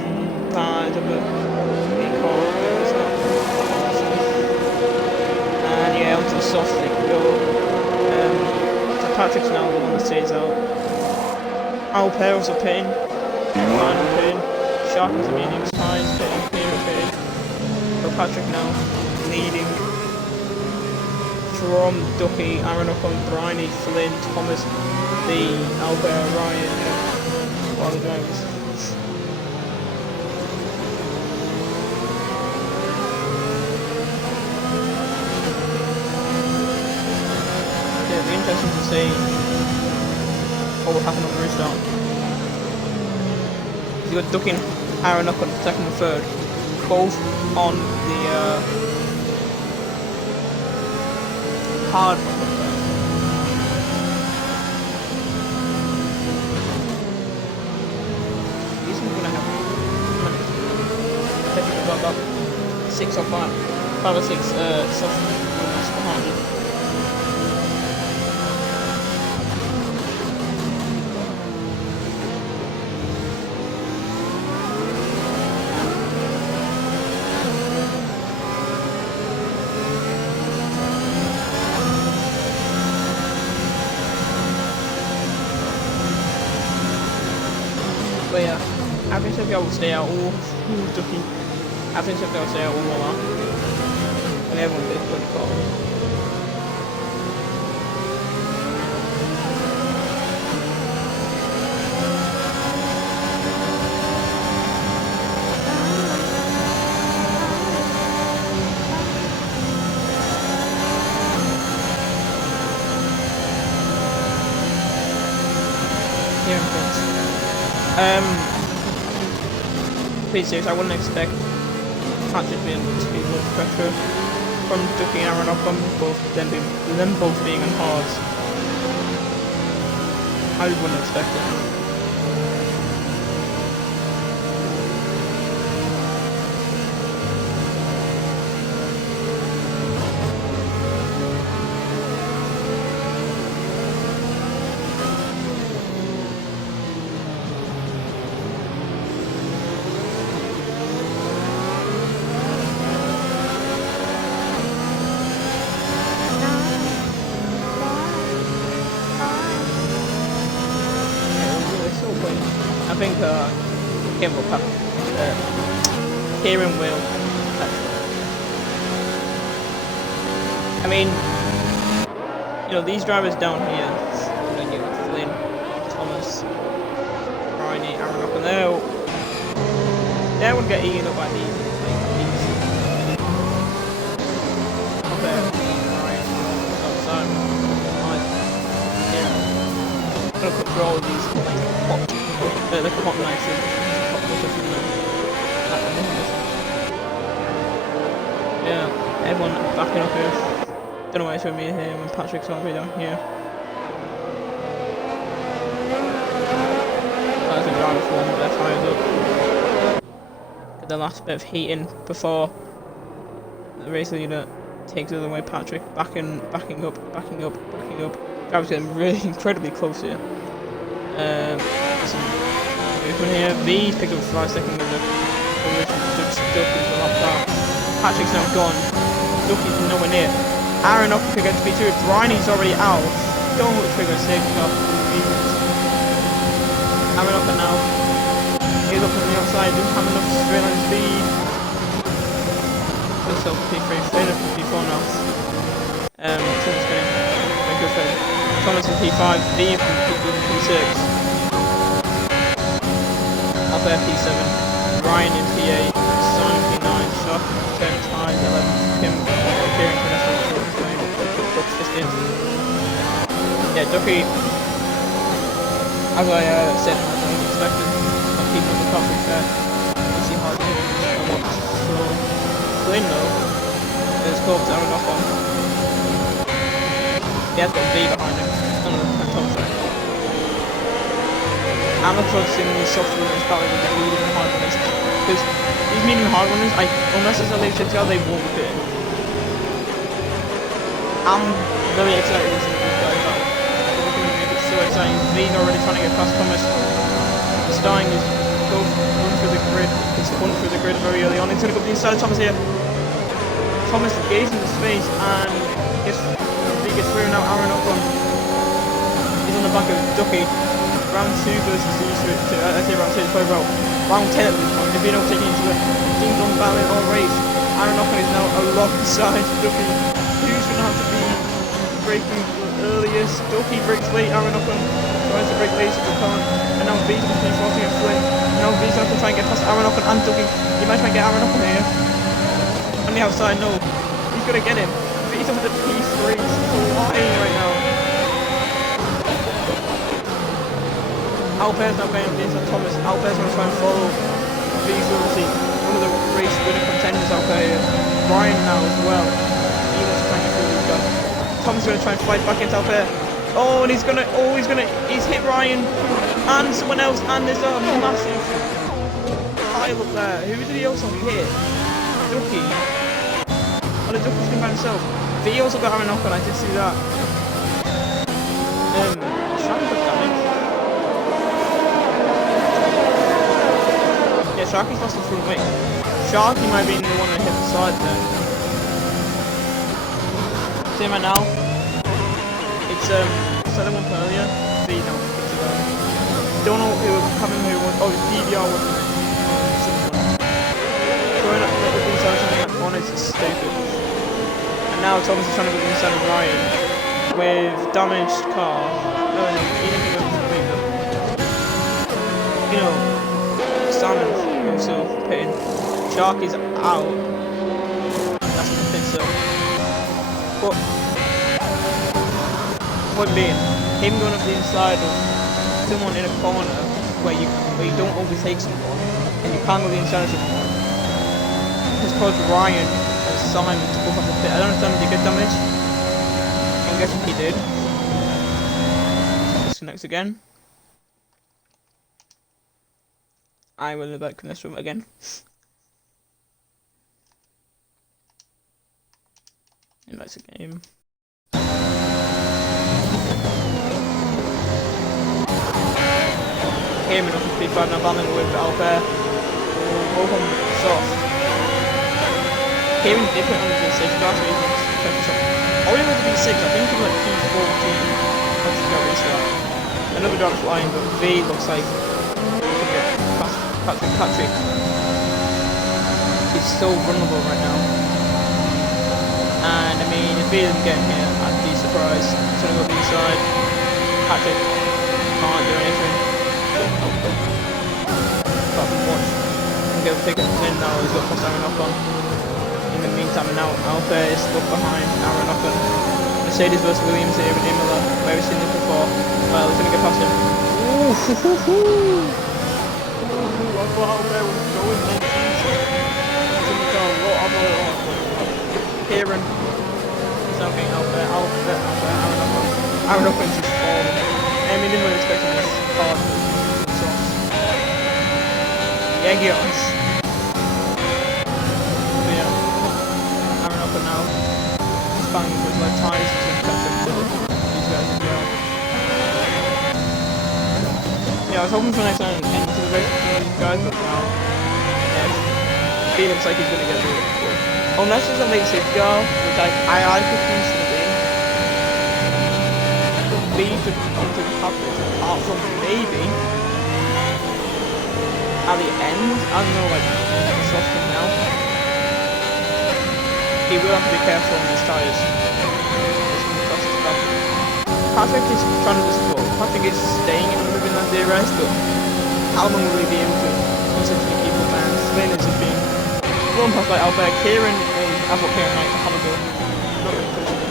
bad of a recall. And yeah, onto the soft they can go. So Patrick's now the one that stays out. Alper also pitting. Final pitting. Sharp into medium tires pitting. Clear pitting. So Patrick now leading from Ducky, Aaron Ocon, Bryony, Flynn, Thomas, the Albert, Ryan, all the drivers. Yeah, it'll be interesting to see what will happen on the restart. You've got Ducky and Aaron Ocon second and third, both on the hard one. These ones are gonna have minutes. I think we've got about 6 or 5 or 6 soft ones behind it. But yeah, I think if y'all will stay out all Ducky. I think if y'all stay out all Imola. And everyone did pretty cool. Here in France. Pretty serious, I wouldn't expect Patrick being able to be much pressure from Ducky and Aaron Ocon, them both being on hards. I wouldn't expect it. I think Kim will pass Kieran will I mean, these drivers down here, Flynn, Thomas, Bryony, Aaron Ocon, they wouldn't get eaten up by these, up there, Ryan, outside, I'm gonna put through all of these, the hot nights yeah, everyone backing up here. Don't know why it's with me here when Patrick's all the way down here. That's a driver for one, they're fired up. Get the last bit of heating before the race leader takes the other way. Patrick backing up. Driver's getting really incredibly close here. Movement here. V picked up 5 seconds of the Ducky's a lot far. Patrick's now gone. Ducky's nowhere near. Aaron Ocon could get to P2. Bryony's already out. Don't look trigger 6 off. Aaron Ocon now. He's up on the outside. Doesn't have enough straight line speed. Looks up P3. Straight up to P4 now. Thomas getting a good fit. Thomas in P5. V from P6. Up there P7, Ryan in P8, Simon P9, Sharp 10, Ties 11, Kim, Kieran Kenneth, 15. Yeah, Ducky, as I said, as I expected, not keeping up the top, to be fair. You see how it's a lot slow. go up to Aaron Ocon. He has got V behind him. On the top side. Hamilton's in the soft runners battling with the medium and hard runners. Because these medium and hard runners, unless it's a late safety car, they won't fit. I'm very excited to see these guys out. They're going to make it so exciting. V's already trying to get past Thomas. Starting his run through the grid. His run through the grid very early on. He's going to go to the inside of Thomas here. Thomas gazes into space and gets through now. Aaron Ocon. He's on the back of Ducky. Round 2 versus I say round 2, it's probably about round 10 at this point. They've been overtaken into the ding-dong battle all race. Aaron Ocon is now alongside Ducky. Who's going to have to be braking earliest? Ducky brakes late, Aaron Ocon tries to brake late, but can't. And now V's going to be forcing a flip. Now V's going to try and get past Aaron Ocon and Ducky. He might try and get Aaron Ocon here. On the outside, no. He's going to get him. V's up at the P3. He's flying right now. Alpert's now going against Thomas. Alpert's going to try and follow V's obviously one of the race winner contenders out there. Ryan now as well. He wants to try and get through these guys. Thomas is going to try and fight back into Alpert. Oh, and he's hit Ryan and someone else, and there's a massive pile up there. Who did he also hit? Ducky. Oh, the Ducky's been by himself. V also got Aaron Ocon, I did see that. Sharky got damage. Yeah, Sharky's lost the front wing. Sharky might be the one that hit the side there. See him right now. It's set one from earlier. V now picked it up. Don't know who was. Oh, it's DVR wasn't it? Going up with the inside something like one is stupid. And now Thomas is trying to go inside of Ryan with damaged car. No, even if he goes completely. You know, Salmon also pitting. Sharky's out. That's the pit still. But point being, him going up the inside of someone in a corner where you don't overtake someone and you can't go the inside of someone has caused Ryan and Simon to both have the pit. I don't understand if he get damage. I'm guessing he did. Disconnects again. I will be back in this room again. Invites a game. Came in off of P5 now, battling with Albert. Both on soft. Came in different on the B6, last reason. Only with the B6, I think he was like P14. Another driver flying, but V looks like Patrick is so vulnerable right now. And I mean, if he doesn't get him here, I'd be surprised. He's gonna go to the inside. Patrick can't do anything. Apart from watch. And go pick up the win now, he's got past Aaron Ocon. In the meantime, now Albert is stuck behind Aaron Ocon. Mercedes versus Williams here in Imola, where we've seen this before. Well, he's gonna get past him. Ooh, I thought Albert was going then. Kieran is now getting Albert, Aaron Ocon's just falling. I mean, didn't really expect this hard so. Yeah, Gios. But yeah, Aaron Ocon now. He's banging with like ties, he's going to catch up to these guys as well. Yeah, I was hoping for next time end to the race between these guys, but now, yeah, he looks like he's going to get through it. Unless it's a late safety car, which I could consider B could come to the top apart from maybe at the end, I don't know, like soft coming out. He will have to be careful on his tyres. Patrick is trying to just go. Patrick is staying in within that DRS, but how long will he be able to consistently keep up, man? Spain is just being blown past by Albert. Kieran and I thought Kieran might have a go. Not really close enough.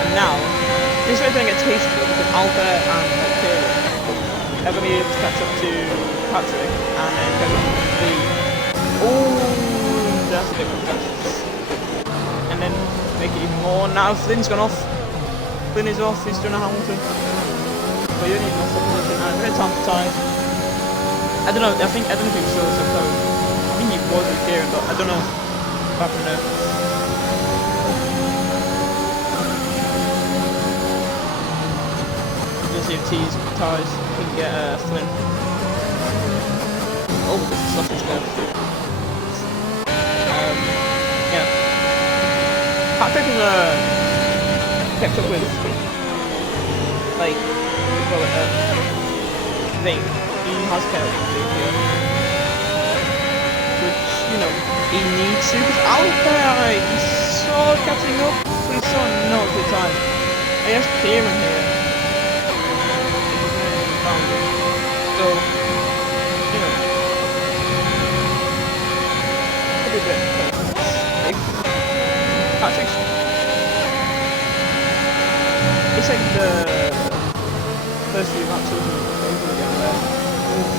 And now, this is going to get tasty because Albert and Kieran are going to be able to catch up to Patrick and then go to the Oh, that's a bit contentious. And then make it even more. Now Flynn's gone off. Flynn is off, he's doing a Hamilton. But you need nothing position now. Very time to tie. I don't know if he saw us at home. I think he was with Kieran, but I don't know what happened there. Let's see if T's ties can get Flynn. Oh, this is sausage good. Yeah. Patrick is kept up with, like, what do you call it, Ving. He has kept up with Ving here. Which, you know, he needs to, because Alpha, he's so catching up, but he's so not at the time. He has Kieran here. So, you know, could be a bit if Patrick's, it's like the first few matches down there.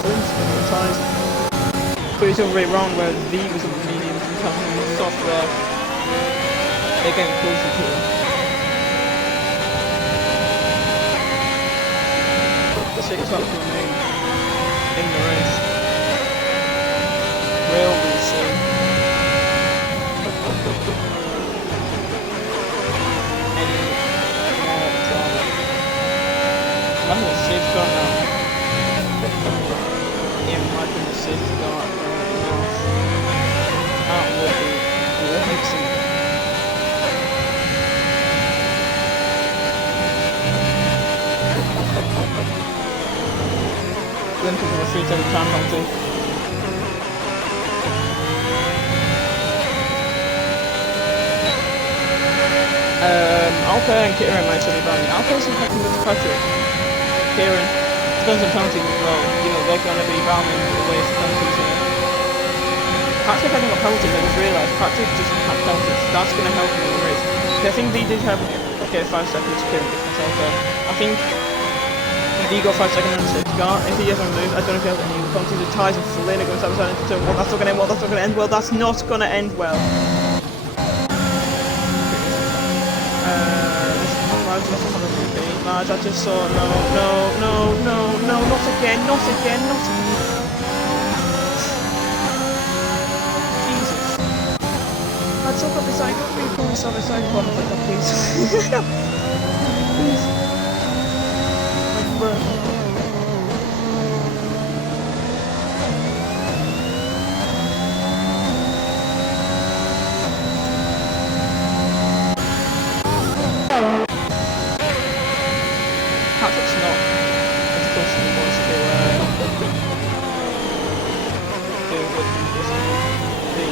Flynn's going to ties. But it's all very wrong where V was on the mediums and coming soft there. They're getting closer to him. The 6 laps remain in the race. Will we see? Any more drama? I'm going to save car now. Imagine the safety car right now. That would be excellent. Glimpse of a 310 time penalty. Alpha and Kieran might still be bounding. Alpha's attacking with Patrick. Kieran depends on penalties as well. You know, they're going to be bounding away from penalties here. Patrick hasn't got penalties, I just realised. Patrick doesn't have penalties. That's going to help him in the race. Okay, I think V did have 5 seconds Kieran difference Alpha. I think V got 5 seconds on the safety car. If he hasn't moved, I don't know if he has any penalties. The ties and Flynn are going to have into turn 1. That's not going to end well. That's not going to end well. That's not going to end well. Large, I just saw no, not again. Jesus. I took up his side, please call myself a side corner like that, please. Please. Like, bro. Patrick's not as close as he was to what he was to be.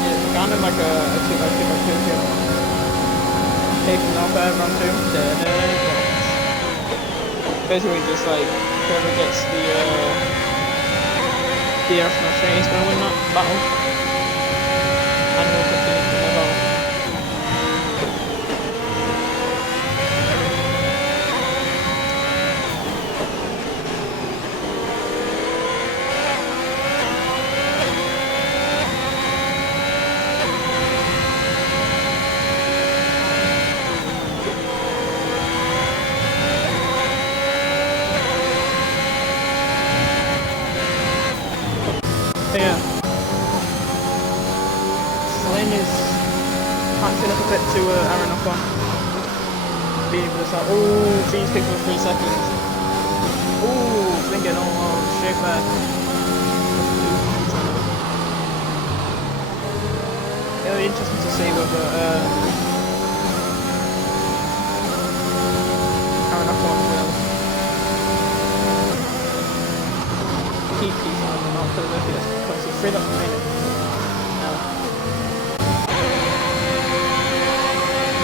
Yeah, it's kind of like a 2x2x2 here. Taking off round 2. Basically just like whoever gets the air from the train is going to win that battle. And we'll continue to move on. Yeah. Flynn is punching up a bit to Aaron Ocon. Being able to start. Oh, Finn's kicked for 3 seconds. Oh, Flynn getting all straight back. It'll be interesting to see whether Aaron Ocon will keep these on or not, because I think that's close to 3 laps remaining. No.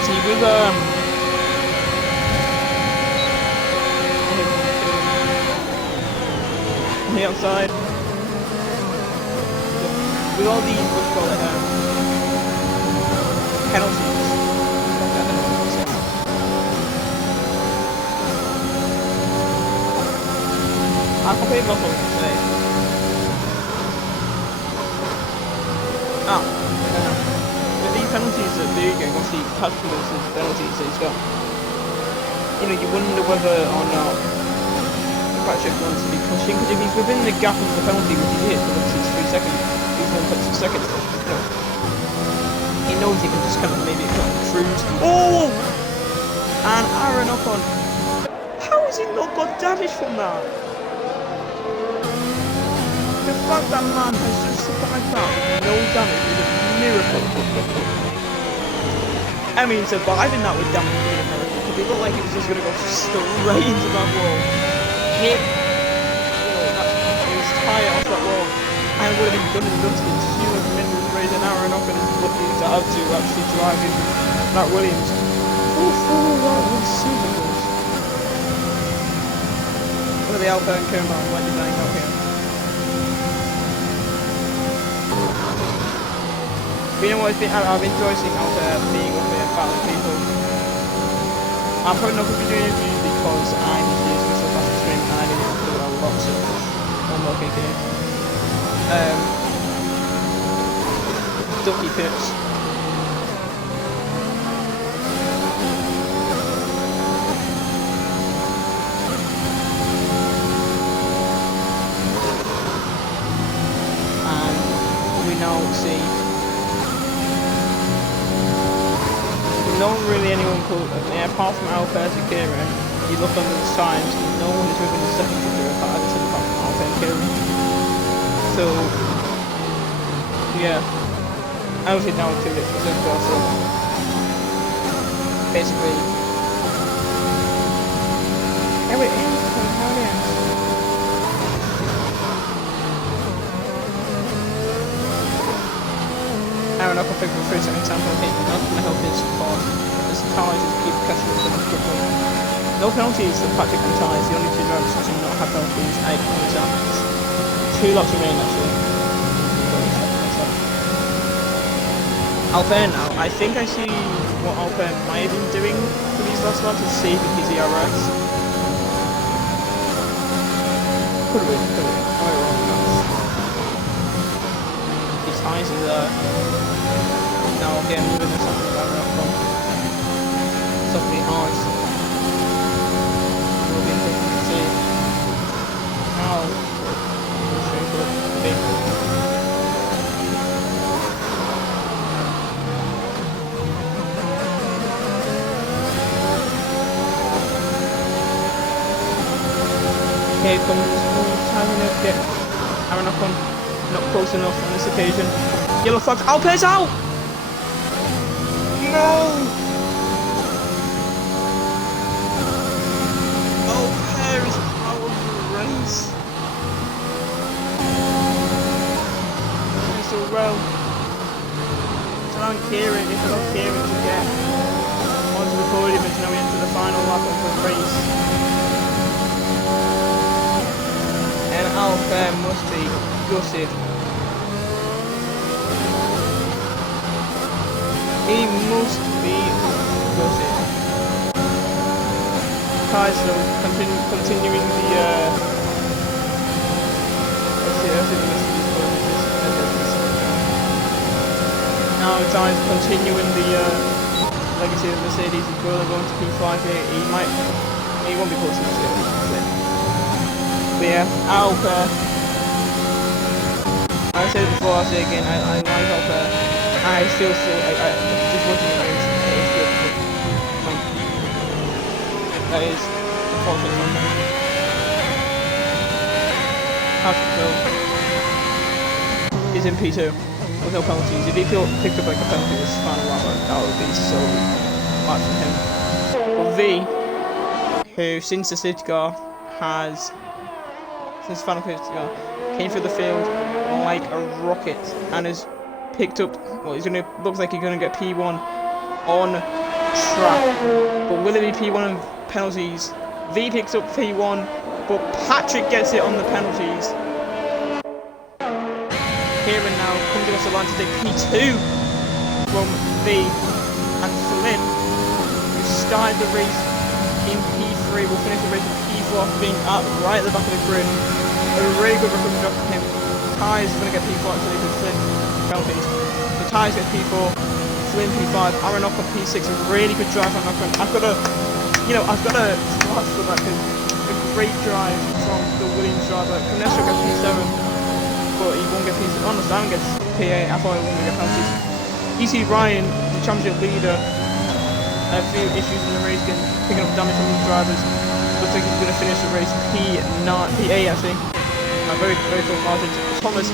See, we've on the outside. with all these, what do you call it, penalties. I'll play Buffalo today. With these penalties that there you go, obviously Patrick Wilson's penalties that he's got. You know, you wonder whether or not Patrick wants to be pushing, because if he's within the gap of the penalty, which he is, because it's 3 seconds, he's 1.6 seconds, you know, he knows he can just kind of maybe kind of cruise. Oh! And Aaron Ocon. How has he not got damage from that? The fact that man has just survived that with no damage is a miracle. I mean, surviving that with damage is a miracle, because it looked like it was just going to go straight into that wall. Hit, you know, his tyre off that wall, and would have been done and dusted. She was minimum raise an hour and up, and is lucky to have to actually drive in Matt Williams. Super close. Look at the Alpine Coma, what did I know here? But you know what, I've enjoyed seeing out there being up here battling people. I'm probably not going to be doing interviews because I'm using myself as a stream and I need to do a lot of homework here. Ducky pits. And we now see not really anyone called, apart from Alpert and Kieran, you look on the signs, no one is within the second figure of that, except apart from Alpert and Kieran. So, yeah, I was down 2 bits for Silver, so basically, how it ends, how it ends. Aaron Ocon picked for 3 seconds sample, not going to help his support. As the tyres just keep catching up to him quickly. No penalties for Patrick and tyres, the only 2 drivers to not have penalties, 8 points out. 2 laps remain actually. Alpine now, I think I see what Alpine might have been doing for these last laps is saving his ERS. Could have been, quite wrong. His tyres is now again moving this up the from something hard. It'll be interesting to see how strange will be. Okay, comes time enough to get Aaron Ocon not close enough on this occasion. Yellow flag, Alpert's out! No! Alpert is out of the race. Doing so well. It's around Kieran, it's around Kieran to get onto the podium as now we enter the final lap of the race. And Alpert must be gutted. He must be gutted. Kaiser continuing the let's see the rest of these bonuses. Now Ty's continuing the legacy of Mercedes. He's going to P5 here. He won't be close to the But yeah, Alpert. I said it before, I'll say it again, I like Alpert. I still just watching the race, it's good. That is unfortunate sometimes. Patrick is in P2 with no penalties. If he picked up like a penalty this final lap, that would be so much for him. But V, who since the safety car has final safety car came through the field like a rocket and has picked up, well, looks like he's gonna get P1 on track. But will it be P1 on penalties? V picks up P1, but Patrick gets it on the penalties. Kieran now comes across the line to take P2 from V, and Flynn, who started the race in P3, will finish the race in P4, being up right at the back of the grid. A really good recovery drop from him. Ty is going to get P4 actually because Flynn penalties. So Ty's gets P4, Flynn P5, Aaron Ock on P6, a really good drive from Ock. I've got to start for that because a great drive from the Williams driver. Canestra gets P7, but he won't get P6. Oh no, Simon gets P8, I thought he wouldn't get penalties. EC Ryan, the championship leader, a few issues in the race, picking up damage from the drivers. Looks like he's going to finish the race P8 actually. Very, very full margin. Thomas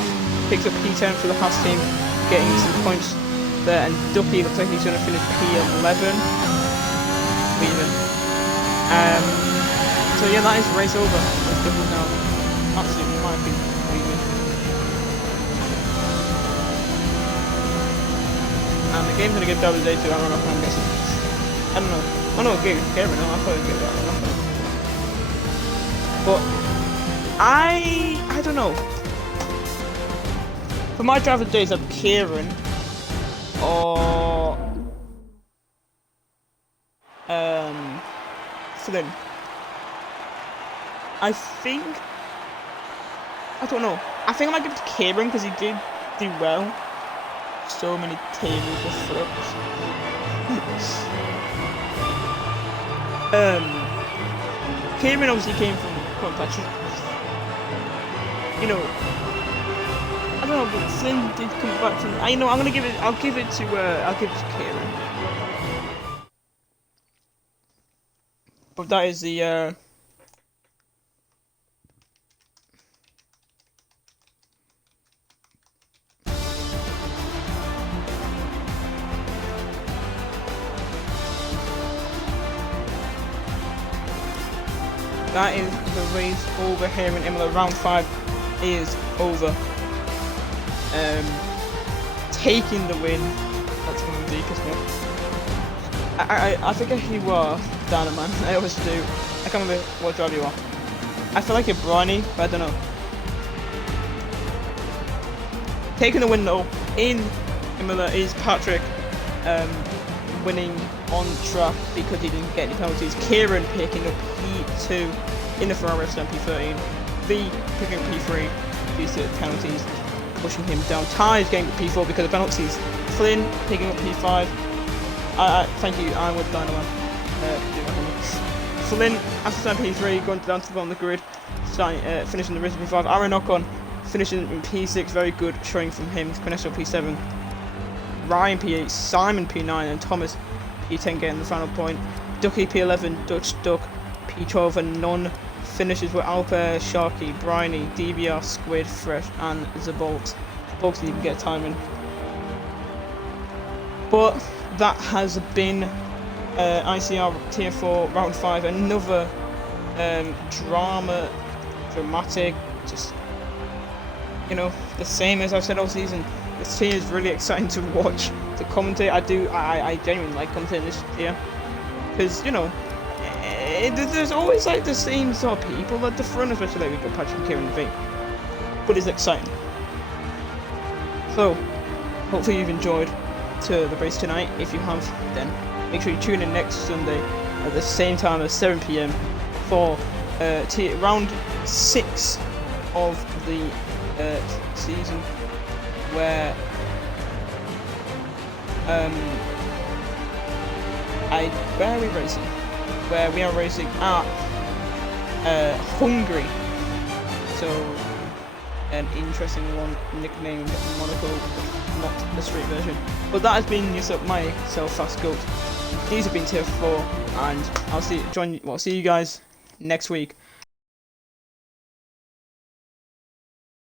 picks up P10 for the Haas team, getting some points there, and Ducky looks like he's going to finish P11. Even. So yeah, that is race over. Ducky's now absolutely might be leaving. And the game's going to give double day to Aaron Ock, I'm guessing. I don't know. Oh no, Gary, no, I thought it would give Aaron Ock. But I don't know. For my driver days, I'm Kieran or Flynn. I don't know. I think I might give it to Kieran because he did do well. So many tables were flipped. Kieran obviously came from Patrick. You know, I don't know, but Flynn did come back from. I'll give it to Kieran. But that is the that is the race over here in Imola. Round 5 is over. Taking the win. That's going to be me up. I forget who you are, Dynaman. I always do. I can't remember what driver you are. I feel like you're Bryony, but I don't know. Taking the win though in Imola is Patrick, winning on track because he didn't get any penalties. Kieran picking up P2 in the Ferrari P13. V picking up P3 due to penalties, pushing him down. Ty is getting P4 because of penalties. Flynn picking up P5. Thank you, I would Dynamite. Flynn after P3, going down to the bottom of the grid, finishing the race in P5. Aaron Ocon finishing in P6, very good showing from him. Canestra P7. Ryan P8, Simon P9, and Thomas P10 getting the final point. Ducky P11, Dutch Duck P12, and none finishes with Alper, Sharky, Bryony, DBR, Squid, Fresh, and Zabolt. Zabolt didn't even get timing. But that has been ICR Tier 4 Round 5. Another dramatic, just, you know, the same as I've said all season. This tier is really exciting to watch, to commentate. I genuinely like commentating this tier. Because, you know, there's always like the same sort of people at the front, especially like we've got Patrick, Kieran, and V. But it's exciting. So, hopefully you've enjoyed the race tonight. If you have, then make sure you tune in next Sunday at the same time as 7 PM for round 6 of the season, where where are we racing? Where we are racing at Hungary. So an interesting one, nicknamed Monaco, not the street version. But that has been myself, Fast Goat. These have been Tier 4, and I'll see you guys next week